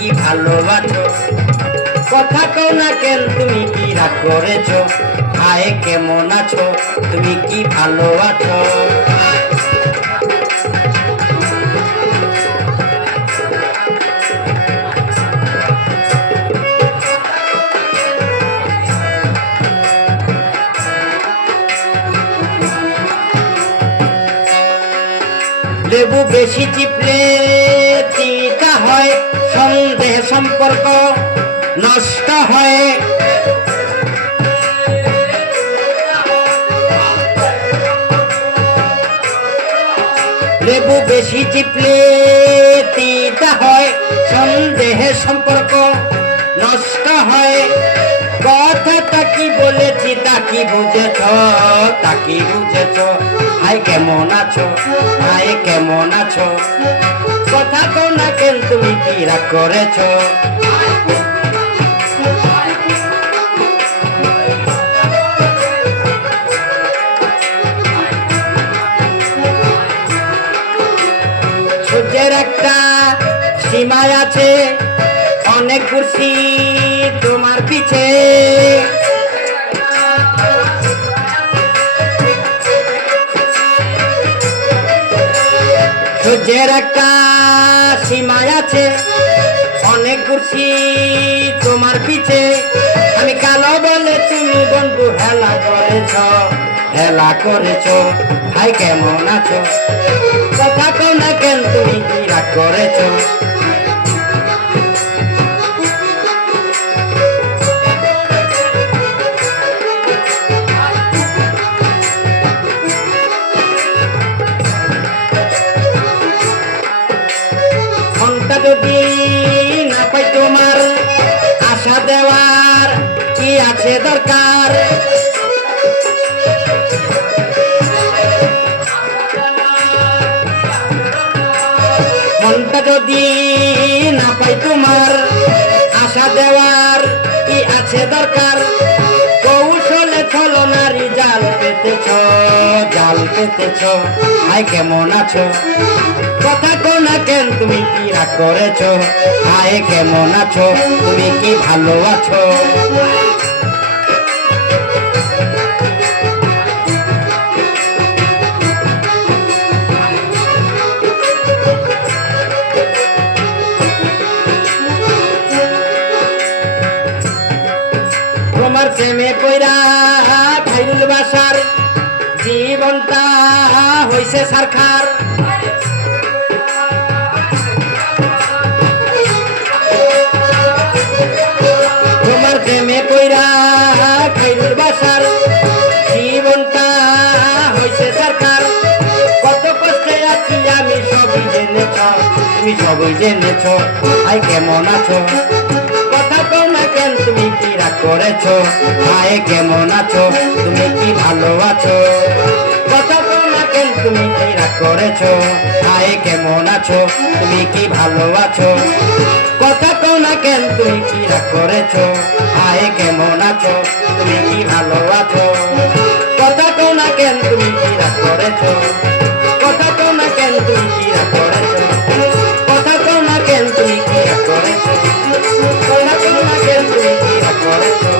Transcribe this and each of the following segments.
কি ভালোবাসো? কথা কও না কেন, তুমি কি রাগ করেছো? হায় কেমন আছো, তুমি কি ভালো আছো? লেবু বেশি চিপলে তিতা হয়, সন্দেহ সম্পর্ক নষ্ট হয়। লেবু বেশি চিপলে তিতা হয়, সন্দেহে সম্পর্ক নষ্ট হয়। কথাটা কি বলেছি তা কি বুঝেছ, তা কি বুঝেছ? হাই কেমন আছো, হাই কেমন আছো? কথা কও না কেন, তুমি কি রাগ করেছো? সূর্যের একটা সীমায় আছে, অনেক ঘুরছি তোমার পিছে। সূর্যের একটা সীমায় আছে, অনেক ঘুরছি তোমার পিছে। আমি কালো বলে তুমি বন্ধু হেলা করেছ, হেলা করেছ। ভাই কেমন আছো? কথা কও না কেন, তুমি কি রাগ করেছো? মনটা যদি না পাই তোমার, আশা দেওয়ার কি আছে দরকার? মনটা যদি না পাই তোমার, আশা দেওয়ার কি আছে দরকার? কৌশলে ছলনারি জাল পেতেছ, জাল পেতেছ। ভাই কেমন আছো? কথা কও না কেন, তুমি কি রাগ করেছো? ভাই কেমন আছো, তুমি কি ভালো আছো? তোমার প্রেমে পইরা খাইরুল বাসার জীবনটা হইছে সারখার। তোমার প্রেমে পইরা খাইরুল বাসার জীবনটা হইছে সারখার। কত কষ্টে আছি আমি সবই জেনেছ, তুমি সবই জেনেছ। ভাই কেমন আছো? কথা কও না কেন, তুমি কি রাগ করেছো? ভাই কেমন আছো, তুমি কি ভালো আছো? কথা কও না কেন, তুমি কি রাগ করেছো? ভাই কেমন আছো, তুমি কি ভালো আছো? কথা কও না কেন, তুমি কি রাগ করেছো? ভাই কেমন আছো, তুমি কি ভালো আছো? কথা কও না কেন, তুমি কি রাগ করেছো? কথা কও না কেন, তুমি কি রাগ করেছো? কথা কও না কেন, তুমি কি রাগ করেছো? কথা কও না কেন, তুমি কি রাগ করেছো?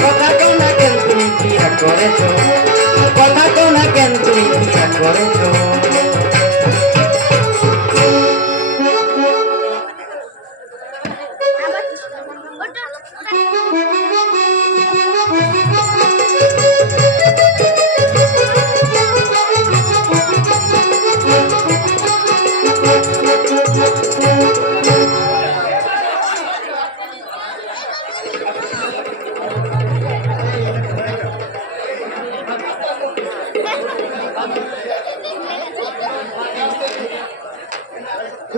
কথা কও না কেন, তুমি কি রাগ করেছো? কথা কও না কেন, তুমি কি রাগ করেছো?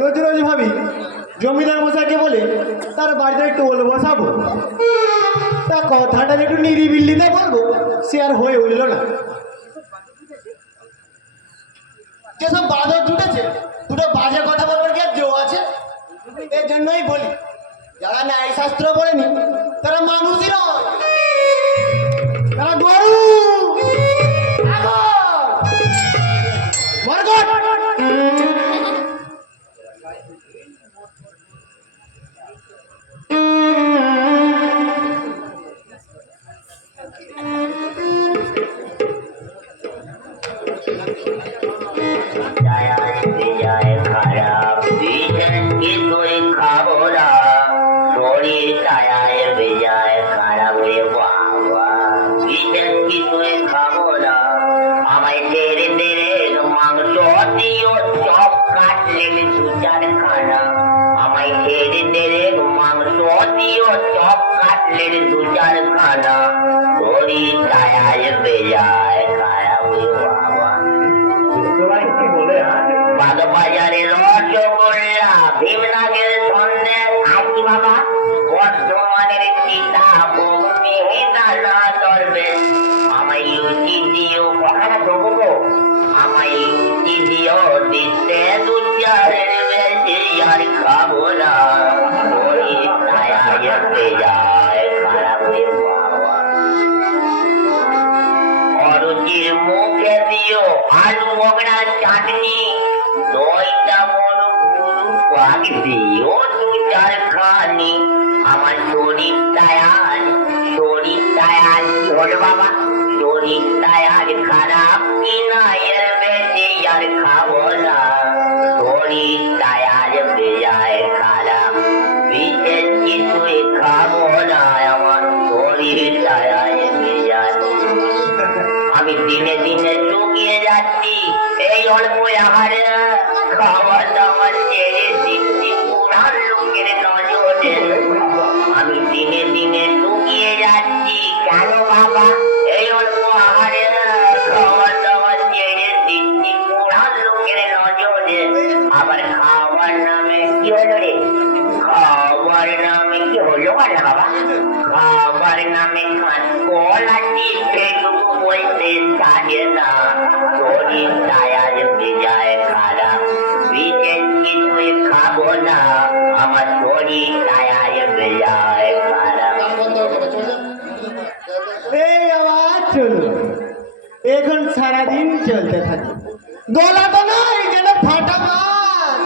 রোজ রোজ ভাবি জমিদার মশাইকে বলে তার বাড়িতে টোল বসাবো, তা কথাটা একটু নিরিবিল্লিতে বলবো, সে আর হয়ে উঠল না। যেসব বাদর জুটেছে, দুটো বাজে কথা বলবার কি আর জো আছে? এর জন্যই বলি, যারা ন্যায় শাস্ত্র পড়েনি তারা মানুষই নয়, তারা গরু। দিও চপ কাটলের দু চারখানা তোরই ছায়ায় বেজায় খায়া ওই বাবা বাগবাজারের রসগোল্লা ভীমনাগের সন্দেশ আছি বাবা বর্ধমানের সীতাভোগ মেহেদানা দরবেশ আমায় লুচি দিও কখানা দেবো গো আমায় লুচি দিও দিতে দু চারের বেশি আর খাবো না ওই ছায়ায় বেজায় খারাপ বাবা অরুচির মুখে দিও আলু বগড়া চাটনি দইটা মন পাক দিও দু চারখানি আমার শরীরটায় আজ হল বাবা শরীরটায় আজ খারাপ কিনা এর বেশি আর খাবো না শরীরটায় আজ বেজায় খারাপ বিশেষ কিছুই খাবো না আমার শরীরটায় আজ বেজায় আমি দিনে দিনে শুকিয়ে যাচ্ছি এই অল্প আহারে খাবার দাবার ছেড়ে দিচ্ছি পুরান লোকের নজরে আমি দিনে দিনে শুকিয়ে যাচ্ছি কেন বাবা এই অল্প আহারে খাবার দাবার ছেড়ে দিচ্ছি পুরান লোকের নজরে আবার খাবার নামে কি হলো রে খাবার নামে কি হলো না বাবা খাবার নামে খান কলাটি পেটুকু বলতে থাকে না শরীর টায়ার বেজায় খারাপ বিশেষ কিছুই খাবো না আমার শরীর টায়ার বেজায় খারাপ এই আওয়াজ চলো এখন সারাদিন চলতে থাকে গলা তো নয় যেন ফাটা মাছ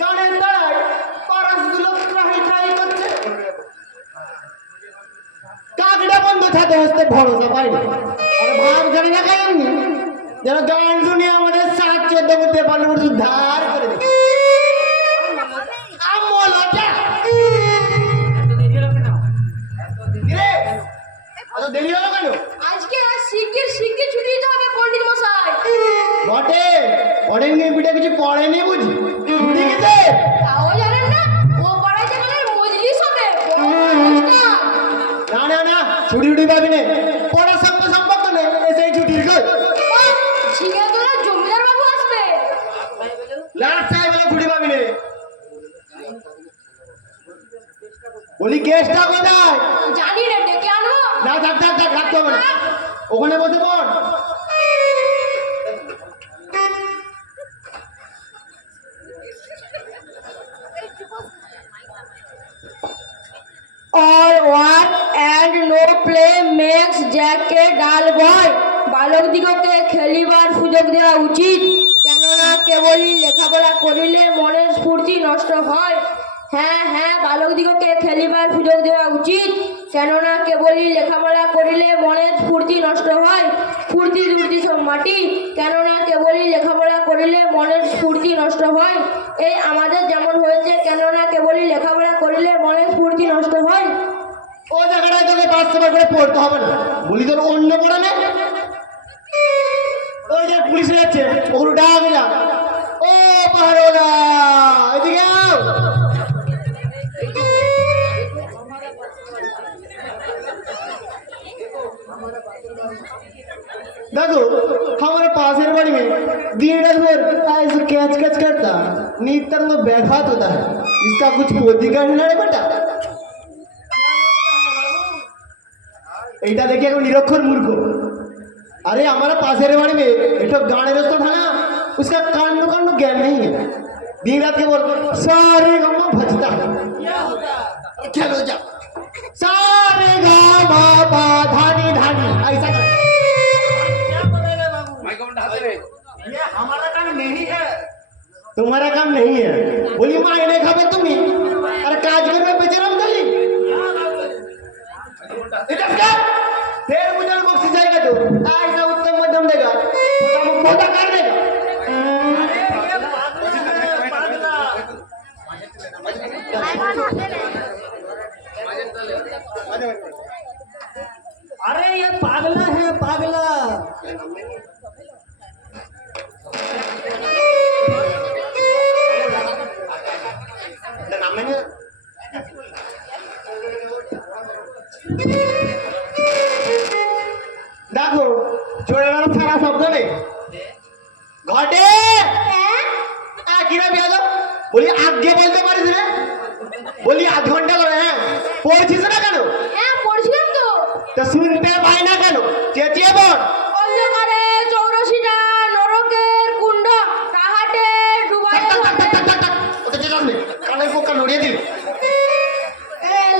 গানের দ্বারাই পারাসগুলো ট্রাই করছে কাকড়া বন্ধ থাকে হস্তে ভরসা পাই না আর ভাব জানি না কারণনি যেন গান শুনে আমাদের 7-14 মধ্যে পালন উদ্ধার করে দিচ্ছে আমলটা দেরি হলো কেন আজকে শিগগির ছুটি দিতে হবে পণ্ডিত মশাই বটে পড়েন নিয়ে পিঠে কিছু পড়েনি বুঝি ছুটি গেছে তাও জানেন না ও পাড়ায় যেখানে মজলিস হবে অনুষ্ঠান। না না না ছুটি উঠি পাবি না পড়ার সঙ্গে সম্পর্ক নেই এসে ছুটির কই ঝিঙে তোলা জমিদার বাবু আসবে লাস্ট টাইম বলে ছুটি পাবি না বলি কেসটা কোথায় জানি রে ডেকে আনবো না থাক রাখতে হবে না ওখানে বসে পড় All work and no play makes Jack a dull boy. বালকদিগকে খেলিবার সুযোগ দেওয়া উচিত কেননা কেবলই লেখাপড়া করিলে মনের স্ফূর্তি নষ্ট হয় হ্যাঁ বালকদিগকে খেলিবার সুযোগ দেওয়া উচিত কেননা কেবলই লেখাপড়া করিলে মনের স্ফূর্তি নষ্ট হয় স্ফূর্তি দুর্তি সব মাটি কেননা কেবলই লেখাপড়া করিলে মনের স্ফূর্তি নষ্ট হয় এই আমাদের যেমন হয়েছে কেননা কেবলই লেখাপড়া করিলে মনের স্ফূর্তি নষ্ট হয় ও জায়গাটায় তোকে 5 সেবা করে পড়তে হবে না বলি তোর অন্য পড়া না ওই যে পুলিশ যাচ্ছে ওগুলো ডাক না ও পাহাড়োলা এদিকে আও देखो हमारे पास है बड़ी में दिन रात भर ऐसे कैच करता नीतर में बैठा होता है इसका कुछ बुद्धि का है बेटा এইটা দেখে এখন নিরক্ষর মূর্খ अरे हमारे पास है बाड़ी में एक गाने दोस्तों था ना उसका कांड ज्ञान नहीं है दिन रात के बोल सारे गाँव में भजता है चलो जा सारे गाँव धानी धानी ऐसा हमारा काम नहीं है तुम्हारा काम नहीं है बोली मायने खाबे तुम्हें अरे काज करवे बेचराम चली फिर मुझे बख्शी जाएगा तो ऐसा उत्तम मध्यम देगा बहुत कर देगा अरे ये पागला है पागला नाम দেখো জোরে গেল সারা শব্দ নেই ঘটে কিরা বিয়া যাও বলি আগে বলতে পারিস রে বলি আধ ঘন্টা করে হ্যাঁ পড়ছিস না কেন হ্যাঁ পড়ছিলাম তো। তা শুনতে পাই না কেন চেঁচিয়ে বল অন্ধকারে চৌরাশিটা নরকের কুণ্ড তাহাটে ডুবাইয়া থাকে। ওটা চেঁচাস নে কানের পোকা নড়িয়ে দিল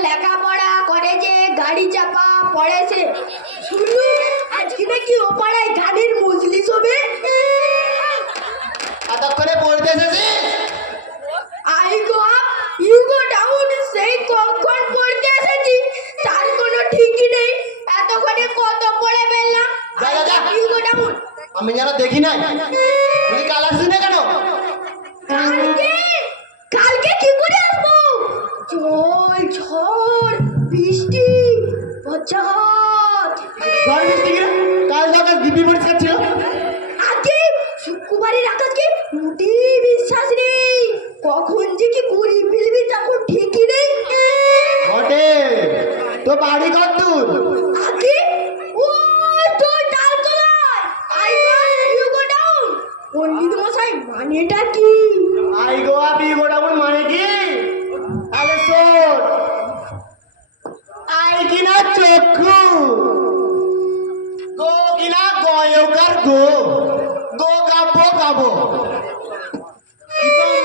লেখাপড়া করেছে গাড়ি চাপা পড়েছে শুনলু আজকে নাকি ও পাড়ায় গানের মজলিস হবে। এতক্ষণে পড়তে এসেছিস I go up you go down সেই কখন পড়তে এসেছি তার কোনো ঠিকই নেই। এতক্ষণে কত পড়ে ফেললাম। যা, যা, যা। ইউ গো ডাউন আমি যেন দেখি নাই তুই কাল আসছিস না কেন কালকে কালকে কি করে আসবো? জল ঝড় বৃষ্টি বজ্রাঘাত। ঝড় বৃষ্টি কি রে? কাল সকাল দিব্যি পরিষ্কার ছিল আগে শুক্রবারের আকাশকে মোটে বিশ্বাস নেই কখন যে কি করি ফেলবি তখন ঠিকই নেই। ঘটে তো বাড়ি কর তুই আগে ও তো ডাল তোলায় আই ইউ গো ডাউন পণ্ডিত মশাই মানেটা কি? I go up you go down মানে কি তাহলে শোন আই কিনা চক্ষু গো কিনা গয়কার গো গো গাবো গাবো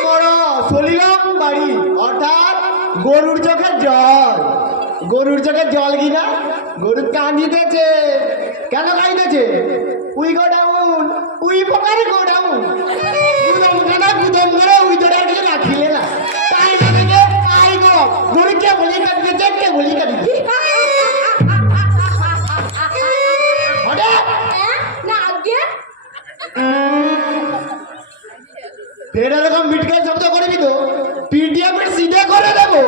বড় সলিলম বাড়ি অর্থাৎ গরুর চোখের জল গরুর চোখের জল কিনা গরু কাঁদিতেছে কেন কাঁদিতেছে উই গো ডাউন উই পোকারে গো ডাউন গুদম কানা গুদম করে উই তোরা কিছু রাখিলে না তাই না দেখে আই গো গরু কে বলি কাঁদিতেছে কে বলি কাঁদিতেছে হঠাৎ না আগে ফের এরকম মিটকেল শব্দ করবি তো পিটিএফ এর সিধে করে দেবো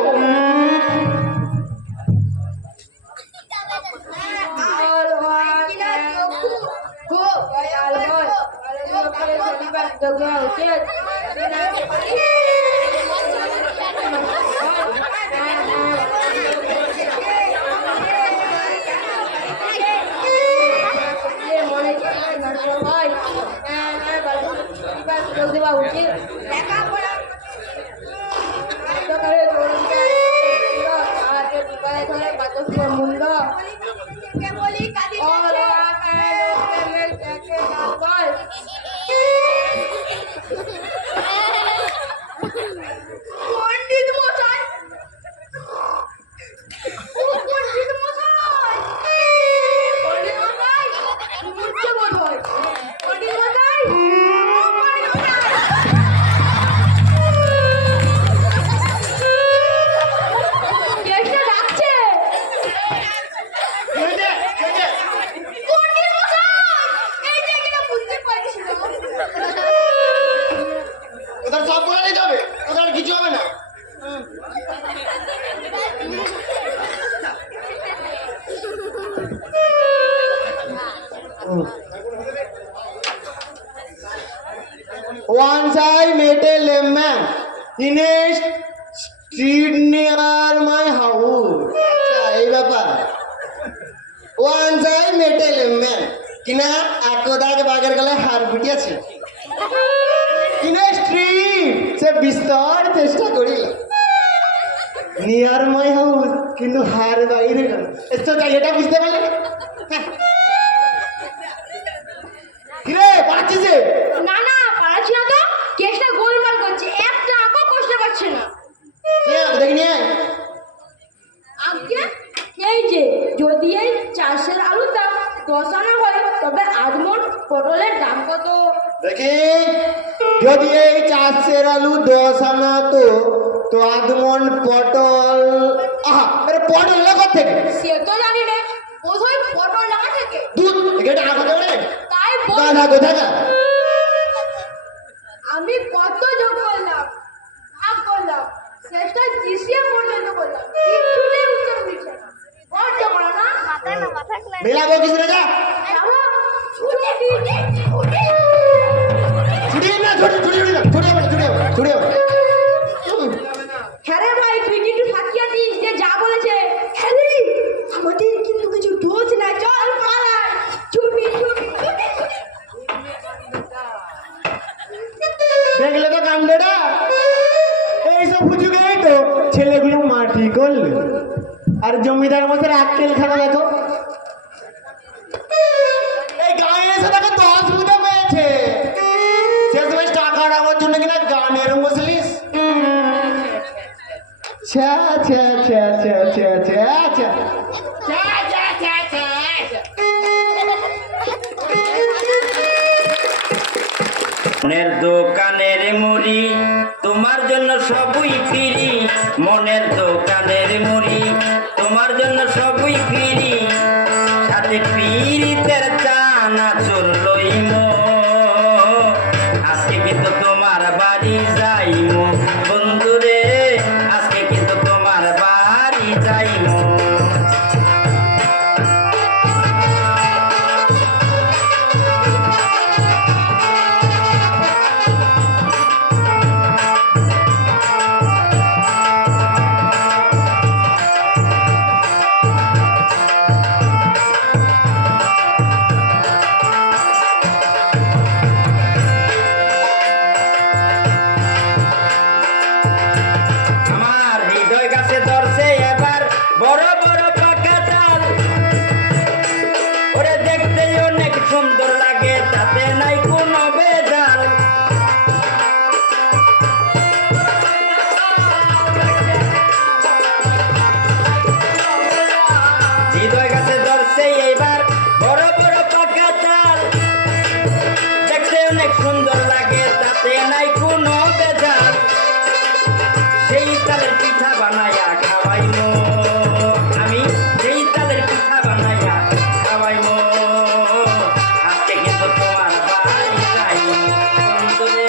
পণ্ডিত মশাই ও পণ্ডিত মশাই পণ্ডিত মশাই মুখে বোধ হয় পণ্ডিত মশাই কেসটা ডাকছে পণ্ডিত মশাই এই জায়গাটা বুঝতে পারিস না ওদের সব বলে যাবে ওদের কিছু হবে না Once I met a lemon in a street near my house. এই ব্যাপার Once I met a lemon কিনা একদাগ বাগের গলায় হার ফুটিয়াছে কিনা স্ট্রিট সে বিস্তর চেষ্টা করিল নিয়ার মাই হাউস কিন্তু হার বাইরে গেল এত তাই এটা বুঝতে পারলে কিরে পাচ্ছিস যে না না পারাচ্ছি না তো কেসটা গোলমাল করছে একটা আঁকো কষতে পারছে না। দেখি নিয়ে আগে এই যে যদি এই চাষের আলুর দাম 10 আনা হয় তবে আধমন পটলের দাম কত? দেখি যদি এই চাষের আলু 10 আনা তো আধমন পটল আহা আরে পটল না কোথা থেকে সে তো জানি না কোথায় পটল লাগা থেকে দুধ এটা আগা দেবে তাই বল গাধা কোথাকা আমি কত যোগ করলাম ভাগ করলাম শেষটা জিসিয়া পর্যন্ত করলাম কিছুতেই উত্তর দিচ্ছে না বড় জমা না মেলাবো কিছু না যা যাবো ছুটি দিতে ছুটি ছুটি না ছুটি ছুটি ছুটি ছুটি ছুটি ছুটি হ্যাঁ রে দুটো ফুচুকেই তো ছেলেগুলো মাটি করলো। আর জমিদার মতো আক্কেল খানা দেখো, এই গায়ে এসে তাকে 10 বুঝে পেয়েছে। শেষমেশ টাকা রাখার জন্য কিনা গানের মজলিস। ছ্যা ছ্যা ছ্যা ছ্যা ছ্যা ছ্যা ছ্যা। মনের দোকানের মুড়ি তোমার জন্য সবই ফ্রি, মনের দোকানের মুড়ি তোমার জন্য সবই ফ্রি, সাথে পিরিতের চানা চোর লইমো, আজকে কিন্তু তোমার বাড়ি যাইমো বন্ধুরে, আজকে কিন্তু তোমার বাড়ি যাইমো। আমার হৃদয় গাছে ধরছে এবার বড় বড় পাকা ডাল, ওরে দেখতে অনেক সুন্দর লাগে, তাতে নাই কোনো বেজাল। হৃদয় গাছে ধরছে এইবার বড় বড় পাকা ডাল, দেখতে অনেক সুন্দর লাগে, তাতে নাই কোনো বেজাল। সেই তালের পিঠা বানাইয়া খাওয়াইমো, আমি সেই তালের পিঠা বানাইয়া খাওয়াইমো, আজকে কিন্তু তোমার বাড়ি যাইমো বন্ধুরে।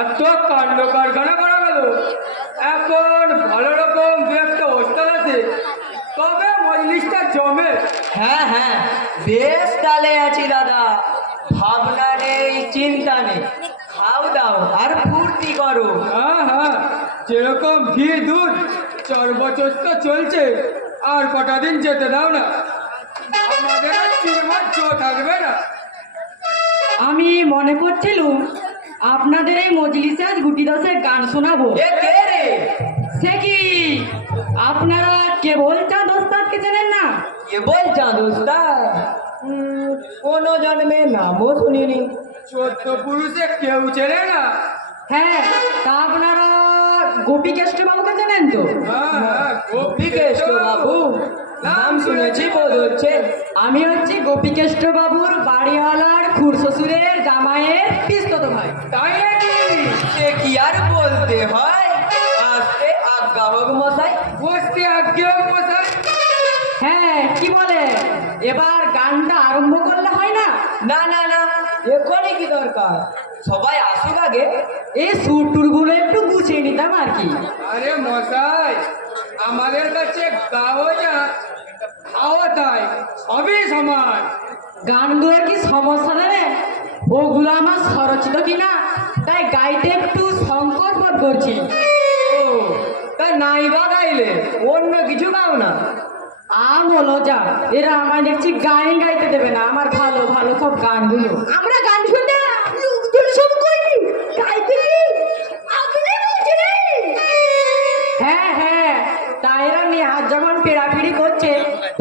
এত কাণ্ড কারখানা করা গেল, এখন ভালো রকম দু একটা ওস্তাদ আছে, তবে মজলিসটা জমে। হ্যাঁ হ্যাঁ, বেশ তালে আছি দাদা, ভাবনা নেই চিন্তা নেই, খাও দাও আর ফুর্তি করো। হ্যাঁ হ্যাঁ, যেরকম ঘি দুধ চর্বচস্ত চলছে, আর কটা দিন যেতে দাও না, আমাদের আর চিরমার থাকবে না। আমি মনে করছিলুম আপনাদের এই মজলিসে আজ গুটি দশের গান শোনাবো। এ কে রে? সে কি আপনারা কেবল চাঁদ ওস্তাদকে চেনেন না? কে বলছা দোস্তা? কোনো জন্মে নামও শুনিনি। 14 পুরুষে কেউ চেনে না। হ্যাঁ, তা আপনারা গোপীকেষ্ট বাবুকে চেনেন তো? হ্যাঁ হ্যাঁ, বিকেষ্ট বাবু নাম শুনেছি বোধ হচ্ছে। আমি হচ্ছি গোপীকেষ্ট বাবুর বাড়িওয়ালার খুড় শ্বশুরের জামাইয়ের পিস্তত ভাই। তাই নাকি? সে কি আর বলতে হয়, আসতে আজ্ঞা হোক মশাই। বসতে আজ্ঞেও মশাই। হ্যাঁ, কি বলে, এবার গানটা আরম্ভ করলে হয় না? না না না, এখনই কি দরকার, সবাই আসুক আগে। এই সুর টুরগুলো একটু গুছিয়ে নিতাম আর কি। আরে মশাই, আমাদের কাছে গাও যা খাওয়া তাই সবই সমান। গানগুলোর কি সমস্যা রে? ওগুলো আমার স্বরচিত কিনা, তাই গাইতে একটু সংকট বোধ করছি। ও, তা নাই বা গাইলে অন্য কিছু গাও না। হলো যা, এরা আমায় দেখছি গানই গাইতে দেবে না, আমার ভালো ভালো সব গানগুলো। আমরা গান শুনতে লোকজন সব করি, গাইতে কি আপনি বলছেন? হ্যাঁ হ্যাঁ, তাই এরা নেহাত যখন পেড়াপিড়ি করছে,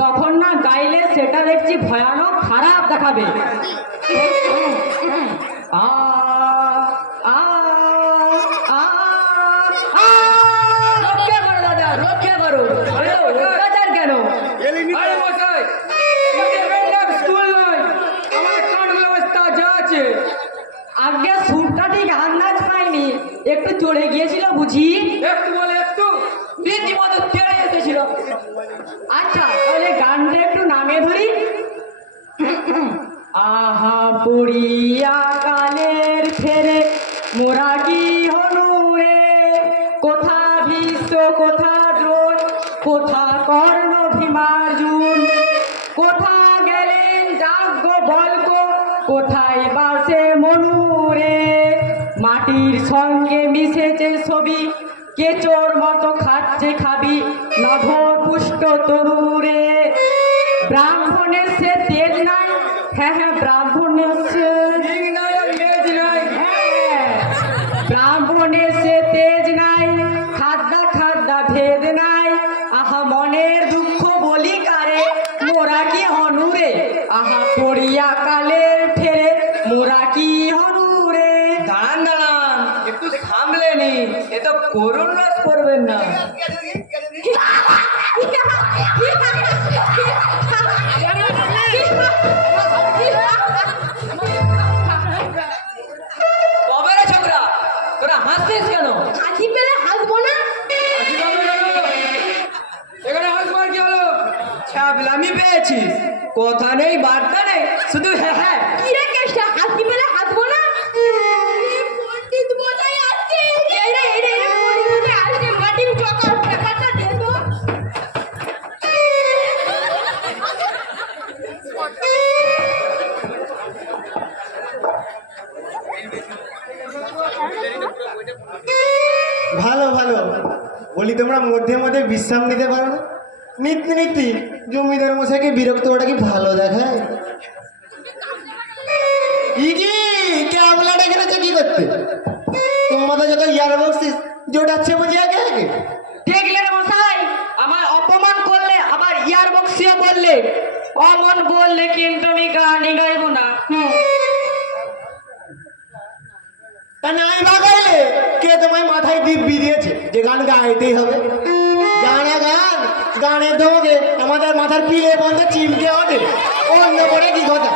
তখন না গাইলে সেটা দেখছি ভয়ানক খারাপ দেখাবে। আ আ আ আ, রক্ষা করো দাদা, রক্ষা করো। আরে অত্যাচার কেন? আরে মশাই, এটা ম্যাডাম স্কুল নয়, আমার কাণ্ড ব্যবস্থা যা আছে। আগে সুরটা ঠিক আন্দাজ পাইনি, একটু চড়ে গিয়েছিল বুঝি। একটু বলে একটু রীতিমতো তেড়ে এসেছিল। আচ্ছা, তাহলে গানটা একটু নামিয়ে ধরি। আহা পড়িয়া কালের ফেরে মোরা কি হনু রে, কোথা ভীষ্ম কোথা দ্রোণ কোথা কর্ণ ভীমার্জুন, কোথা গেলেন যাজ্ঞ বল্ক কোথায় বাসে মনু রে, মাটির সঙ্গে মিশেছে ছবি কেচোর মতো খাচ্ছে খাবে খাবি নভর পুষ্ট তরুরে। ব্রাহ্মণের সে তেজ নাই, হ্যাঁ হ্যাঁ ব্রাহ্মণের সে ঠিক নাই আর মেজ নাই। হ্যাঁ, ব্রাহ্মণের সে তেজ নাই, খাদ্যা খাদ্যা ভেদ নাই। আহা মনের দুঃখ বলি কারে, মোরা কি হনুরে। আহা পড়িয়া কালের ফেরে, মোরা কি হনুরে। দাঁড়ান দাঁড়ান, একটু সামলে নি, এ তো করুণ রস করবেন না। কবে রে ছোকরা, তোরা হাসছিস কেন? হাসি পেলে হাসবো না? হাসি পাবে কেন? এখানে হাসবার কি হলো? ছাবলামি পেয়েছিস, কথা নেই বার্তা নেই, শুধু হ্যাঁ হ্যাঁ। কি রে কেষ্টা, হাসি পেলে হাসবো না? পণ্ডিত মশাই আসছে। এই রে পণ্ডিত মশাই আসছে, মাটির চকার ব্যাপারটা দে তো। ভালো ভালো, বলি তোমরা মধ্যে মধ্যে বিশ্রাম নিতে পারো না? নিত্য নীতি জমিদার মশাইকে বিরক্ত ওটা কি ভালো দেখায়? ইগি ক্যাবলা ডেকে রেখেছে কি করতে? তোমাদের যত ইয়ার বক্সিস জোটাচ্ছে বুঝি আগে আগে। দেখলে রে মশাই, আমার অপমান করলে আবার ইয়ার বক্সিও বললে। অমন বললে কিন্তু আমি গানই গাইবো না। তা নাই বা গাইলে কে তোমায় মাথায় দিব্যি দিয়েছে যে গান গাইতেই হবে? গানা গান, গানের ধমকে আমাদের মাথার পিলে বন্ধে চিমকে ওঠে, অন্য করে কি কথা?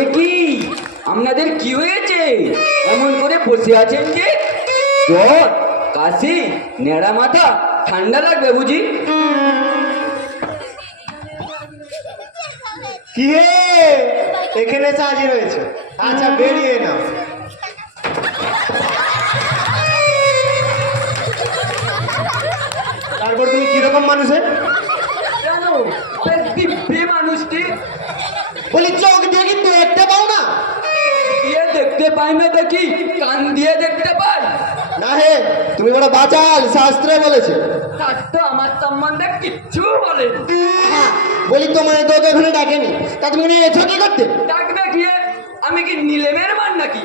এ কি আপনাদের কি হয়েছে, এমন করে বসে আছেন যে? জ্বর, কাশি, নেড়া মাথা, ঠান্ডা লাগবে বুঝি? কি হে, এখানে সাজি রয়েছে, আচ্ছা বেরিয়ে নাও। তারপর তুমি কিরকম মানুষে? কেন, বেশ দিব্যি মানুষটি। বলি চোখ দিয়ে কি দেখতে পাও না? দিয়ে দেখতে পাই না দেখি, কান দিয়ে দেখতে পাই। না হে, তুমি বড় বাচাল, শাস্ত্রে বলেছে। শাস্ত্র আমার সম্বন্ধে কিচ্ছু বলে। বলি তোমার তো এখানে ডাকেনি, তা তুমি এখানে এসো কি করতে? ডাকবে গিয়ে, আমি কি নিলেমের মান নাকি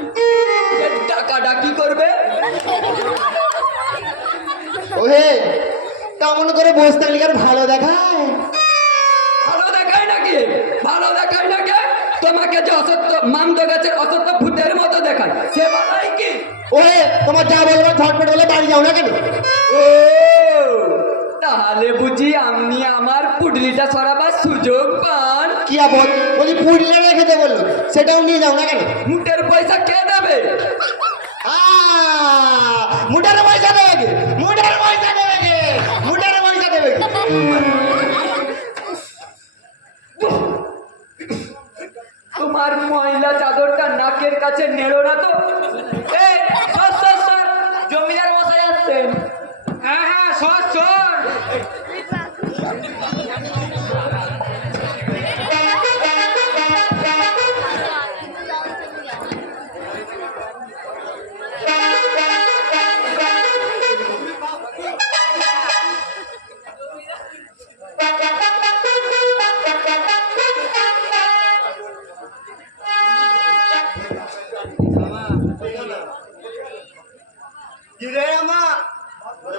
যে ডাকা ডাকি করবে? ওহে, কেমন করে বসতে লিখার ভালো দেখায়? ভালো দেখায় নাকি? ভালো দেখায় নাকি? তোমাকে যে অসত্য মামদ গাছের অসত্য ভূতের মতো দেখায়, সে বলাই কি? ওহে, তোমার যা বলবো ঝটপট বলে বাড়ি যাও না কেন? ও, তাহলে বুঝি আপনি আমার পুডলিটা সরাবার সুযোগ পান? কি আপদ? বলি পুড়লে রেখে দে বললো, সেটাও নিয়ে যাও না কেন? মুটের পয়সা কে দেবে? মুটার পয়সা দেবে কে? মুটার পয়সা দেবে কে? মুটার পয়সা দেবে কে? তোমার ময়লা চাদরটা নাকের কাছে নেড়ো না তো। এই, সর সর সর, জমিদার মশাই আসছেন। হ্যাঁ হ্যাঁ, সর সর।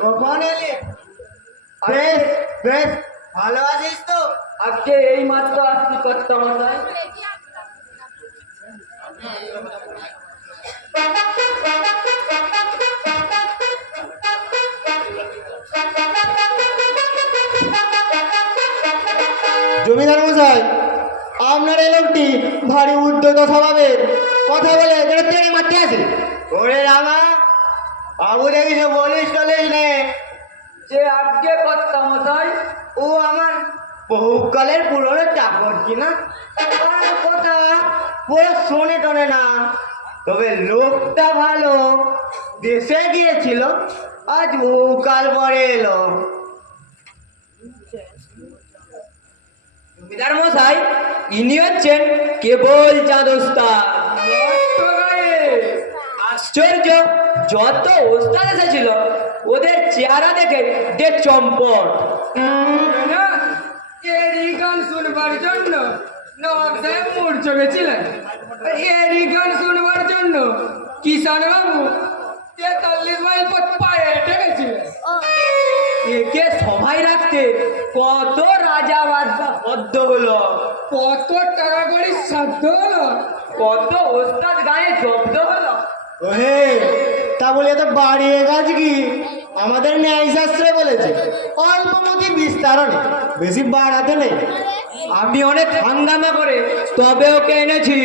কখন এলি? বেশ বেশ, ভালো আছিস তো? আজকে এই মাত্র আসছি কর্তা মশাই। জমিদার মশাই, আপনার এই লোকটি ভারী উদ্যোগ স্বভাবের, কথা বলে যেন টেনে মারতে আসে। ওরে রামা, বাবু দেখিস বলিস টলিস নে যে আজকে কর্তা মশাই, ও আমার বহুকালের পুরনো চাকর কিনা, কথা পুরো শোনে টনে না। তবে লোকটা ভালো, দেশে গিয়েছিল, আজ কাল পরে এলো। জমিদার মশাই, ইনি হচ্ছেন কেবল চাঁদ ওস্তাদ। আশ্চর্য, যত ওস্তাদ এসেছিল ওদের চেহারা দেখে যে চম্পট। না, এরই গান শুনবার জন্য নবাব সাহেব মূর্ছ গেছিলেন। এরই গান শুনবার জন্য কিষান বাবু 43 মাইল পথ পায়ে হেঁটে গেছিলেন। একে সবাই রাখতে কত রাজা বাদশা বদ্ধ হলো, কত টাকা করি সাধ্য হলো, কত ওস্তাদ গায়ে জব্দ হলো। ওহে, তা বলে তো বাড়িয়ে গাছ কি? আমাদের ন্যায় শাস্ত্রে বলেছে অল্প মতি বিস্তারণ, বেশি বাড়াতে নেই। আমি অনেক হাঙ্গামা করে তবে ওকে এনেছি।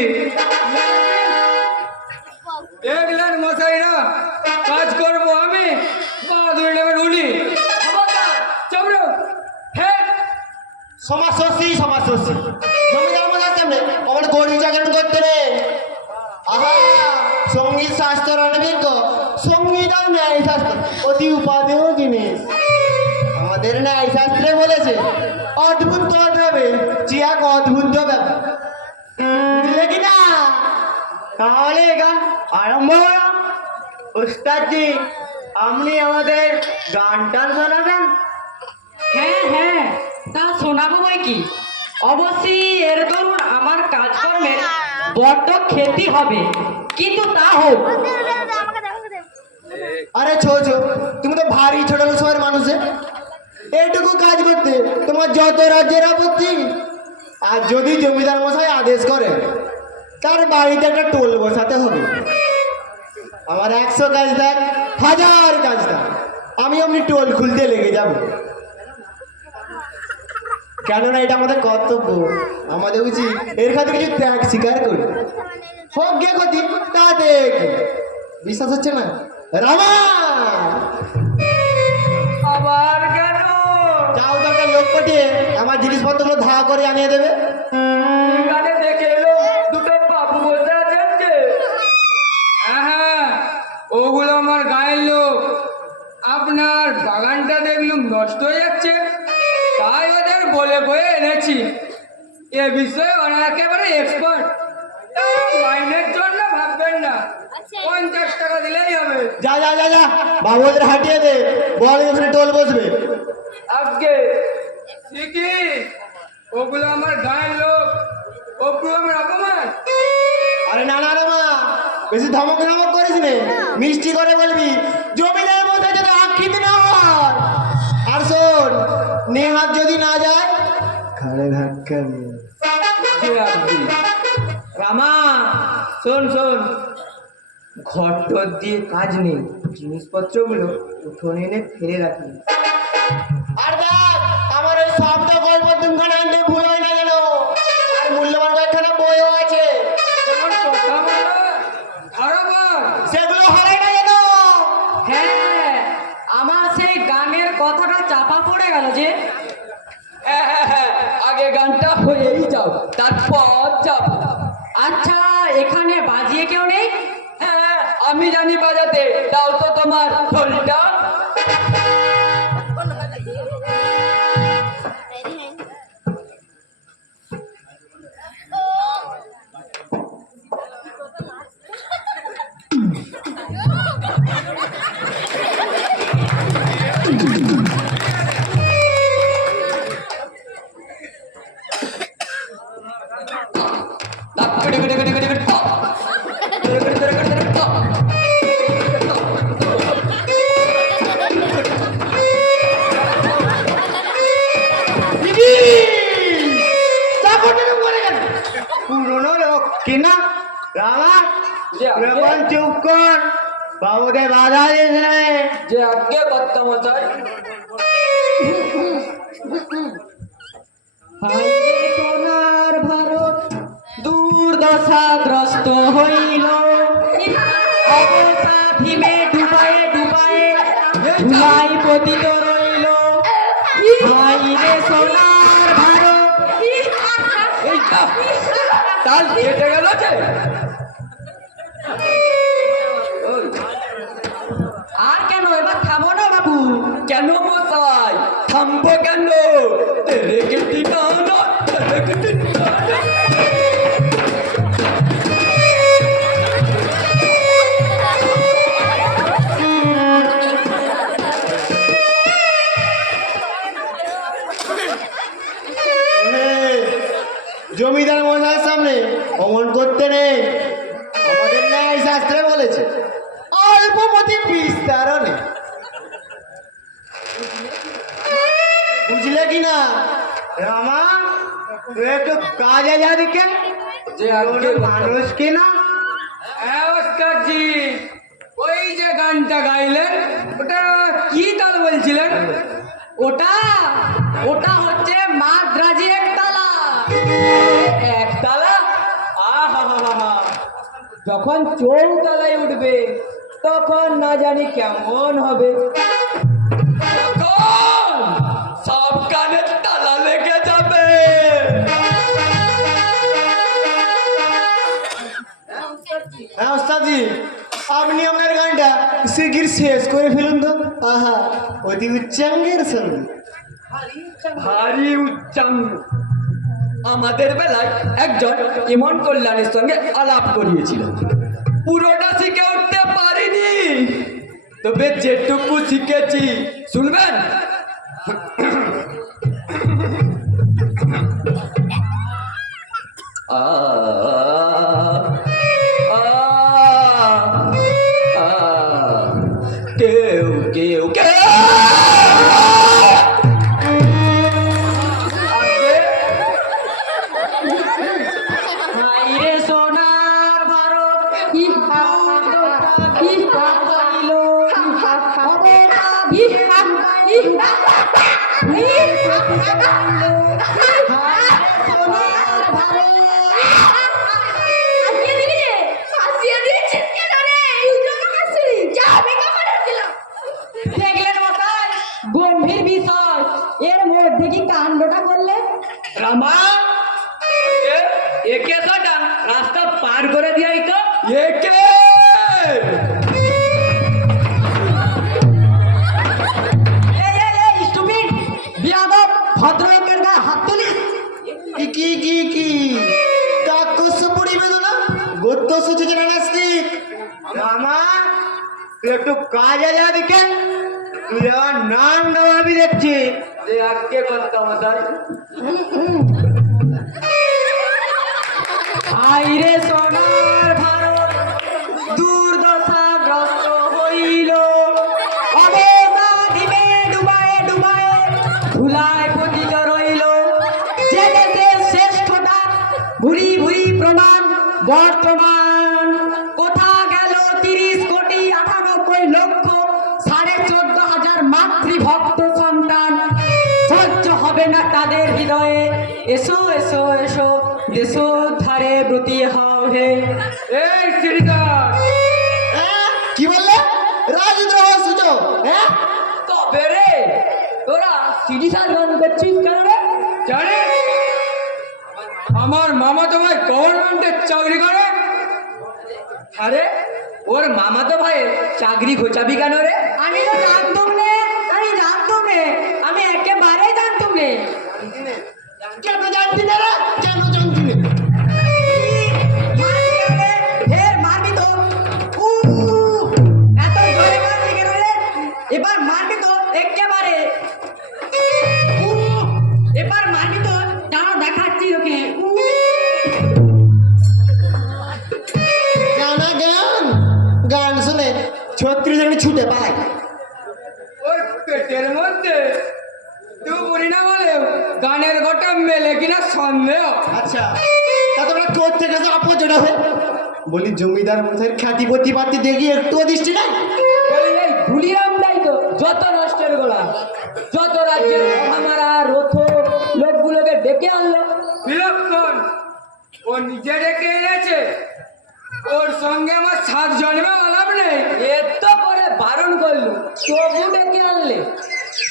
দেখলেন মশাইরা, কাজ করবো আমি, বাহাদুর নেবেন উনি। চব্র হ্যাঁ, সমাজশস্যি সমাজশস্যি জমিদার মশাই সামনে আমার গরিব জাগরণ করতে রে। আহা, সঙ্গীত শাস্ত্র অনভিজ্ঞ, সঙ্গীত আর ন্যায় শাস্ত্র অতি উপাদেয় জিনিস। আমাদের ন্যায় শাস্ত্রে বলেছে অদ্ভুত পথ হবে, চিয়াক অদ্ভুত ব্যাপার, বুঝলে কি না? তাহলে গান আরম্ভ হলো। ওস্তাদজি, আপনি আমাদের গান টান শোনাবেন? হ্যাঁ হ্যাঁ, তা শোনাবো বই কি। অবশ্যই এর দরুন আমার কাজকর্মের বড্ড ক্ষতি হবে, কিন্তু তা হোক। আরে ছো, তুমি তো ভারী ছোট সময়ের মানুষে, এইটুকু কাজ করতে তোমার যত রাজ্যের আপত্তি। আর যদি জমিদার মশাই আদেশ করে তার বাড়িতে একটা টোল বসাতে হবে। আমার 100 কাজ দেখ, 1000 কাজ দেখ, আমি অমনি টোল খুলতে লেগে যাব। কেননা এটা আমাদের কর্তব্য, আমাদের উচিত এর খাতে কিছু ত্যাগ স্বীকার করি। হোক গে গতি, তা দেখ। বিশ্বাস হচ্ছে না? রামা, আবার কেন? যাও তো একটা লোক পাঠিয়ে আমার জিনিসপত্রগুলো ধার করে আনিয়ে দেবে। এখানে দেখে এলো দুটো বাবু বসে আছেন যে। হ্যাঁ, ওগুলো আমার গায়ের লোক। আপনার বাগানটা দেখলুম নষ্ট হয়ে যাচ্ছে, তাই ওদের বলে বয়ে এনেছি। এ বিষয়ে ওরা একেবারে এক্সপার্ট। মাইনের জন্য ভাববেন না, 50 টাকা দিলেই হবে। যা যা যা যা, বাবুদের হাঁটিয়ে দে, বল ওখানে টোল বসবে। আজকে ঠিকই, ওগুলো আমার গায়ের লোক, ওগুলো আমার অপমান। আরে না না রামা, বেশি ধমক ধমক করিস নে, মিষ্টি করে বলবি জমিদার মধ্যে যদি আক্ষিত না হয়। আর শোন, নেহাত যদি না যায় ঘাড়ে ধাক্কা দিয়ে। রামা, শোন শোন, ঘর দিয়ে কাজ নেই, জিনিসপত্রগুলো উঠোনে এনে ফেলে রাখি। আর দেখ, আমার ওই শব্দ গল্প দুখানা আনতে ভুল হয় না যেন। আর মূল্যবান কয়েকখানা বইও আছে, যেমন কথা বলা, খারাপ, সেগুলো হারাই না যেন। হ্যাঁ, আমার সেই গানের কথাটা চাপা পড়ে গেল যে। হ্যাঁ, আগে গানটা হয়েই যাও, তারপর যাব। আচ্ছা, এখানে বাজিয়ে কেউ নেই? হ্যাঁ, আমি জানি বাজাতে, দাও তো তোমার ঢোলটা। পুরনো লোক কিনা রামা, যে আগে- এখন চুপ কর, বাবুকে বাধা দিস না। যে আগে কর্তা মশাই। সোনার ভারত দুর্দশাগ্রস্ত হইল, অবস্থা ভীমে ডুবায়ে ডুবায়ে ধুলাই পতিত রইল। হাই রে সোনার ভারত। এই তাল কেটে গেল যে। থামো না বাবু। কেন মশাই থামবো কেন? রেখে দিন না, রেখে দিন না। জমিদার মশাইয়ের সামনে অমন করতে নেই। আমাদের ন্যায় শাস্ত্রে বলেছে অল্পমতি বিস্তারণে। বুঝলে কি না রামা? তুই একটু কাজে যা দিকে, যে আজকে মানুষ কি না। হ্যাঁ ওস্তাদজি, ওই যে গানটা গাইলেন ওটা কি তাল বলছিলেন? ওটা ওটা হচ্ছে মাদ্রাজি একতলা। একতলা? আহা, যখন চৌতলায় উঠবে তখন না জানি কেমন হবে। তখন সব কানের তালা লেগে যাবে। হ্যাঁ ওস্তাদজি, আপনি আপনার গানটা শিগগির শেষ করে ফেলুন তো। আহা, অতি উচ্চাঙ্গের সঙ্গে। ভারী উচ্চাঙ্গ। আমাদের বেলায় একজন ইমন কল্যাণের সঙ্গে আলাপ করিয়েছিল। পুরোটা শিখে উঠতে পারিনি, তবে যেটুকু শিখেছি শুনবেন। আ কেউ কেউ কেউ হাইরে সোনার ভারত, কি কি পাইল দেখলেন মশাই, গম্ভীর বিষয়, এর মধ্যে কি কাণ্ডটা করলে? রামা একে সাটা রাস্তা পার করে দিয়াই তো। একে স্টুপিড বিয়াদব, ভদ্রলোকের গায়ে হাত তুলিস। কি কি কি কাকস্য পরিবেদনা গদ্য সূচনা নাস্তিক। মামা তুই একটু কাজে যা দিকে, তুই আমার নাম নবাবি দেখছি। যে আজকে কথা মশাই। আইরে সোনার ভারত দুর্দশাগ্রস্ত হইল, অবস্থা ধিমে ডুবায়ে ডুবায়ে ধুলায় পতিত রইল। যে দেশের শ্রেষ্ঠতা ভুরি ভুরি প্রমাণ বর্তমান। কোথা গেল 30,98,14,500 মাতৃভক্ত সন্তান? সহ্য হবে না তাদের হৃদয়ে। এসো এসো এসো, দেশোদ্ধারে ব্রতী হও হে। এই শ্রীধর, হ্যাঁ কি বললে? রাজদ্রোহ সূচক। হ্যাঁ তবে রে তোরা সিডি সাল গান করছিস কেন রে? জানিস আমার মামা তো ভাই গভর্নমেন্টের চাকরি করে। আরে ওর মামা তো ভাই চাকরি খোঁচাবি কেন রে? আমি তো জানতুম নে, আমি জানতুম নে, আমি একেবারে জানতুম নে। কেন জানতি না রে? কেন জানতি না? ঢের মারবি তো। উ, এত জোরে মারবি কেন রে? এবার মারবি তো একেবারে। উ, এবার মারবি তো, দাঁড়াও দেখাচ্ছি তোকে। উ, গানা গান গান শুনে 36 জনে ছুটে পায়। ওই পেটের মধ্যে তুই বলি না বলে গানের গোটা মেলে কিনা সন্দেহ। আচ্ছা তা তোমরা করতে গেছো আপজোড়া হয়ে? বলি জমিদার মশাইয়ের খ্যাতি প্রতিপাতি দেখি একটুও দৃষ্টি নাই। বলি এই গুলিরাম দাই তো যত নষ্টের গোলা, যত রাজ্যের মহামারা রথ লোকগুলোকে ডেকে আনলো। বিলক্ষণ, ও নিজে ডেকে এনেছে। ওর সঙ্গে আমার 7 জন্মে আলাপ নেই। এত করে বারণ করলো, তবু ডেকে আনলে।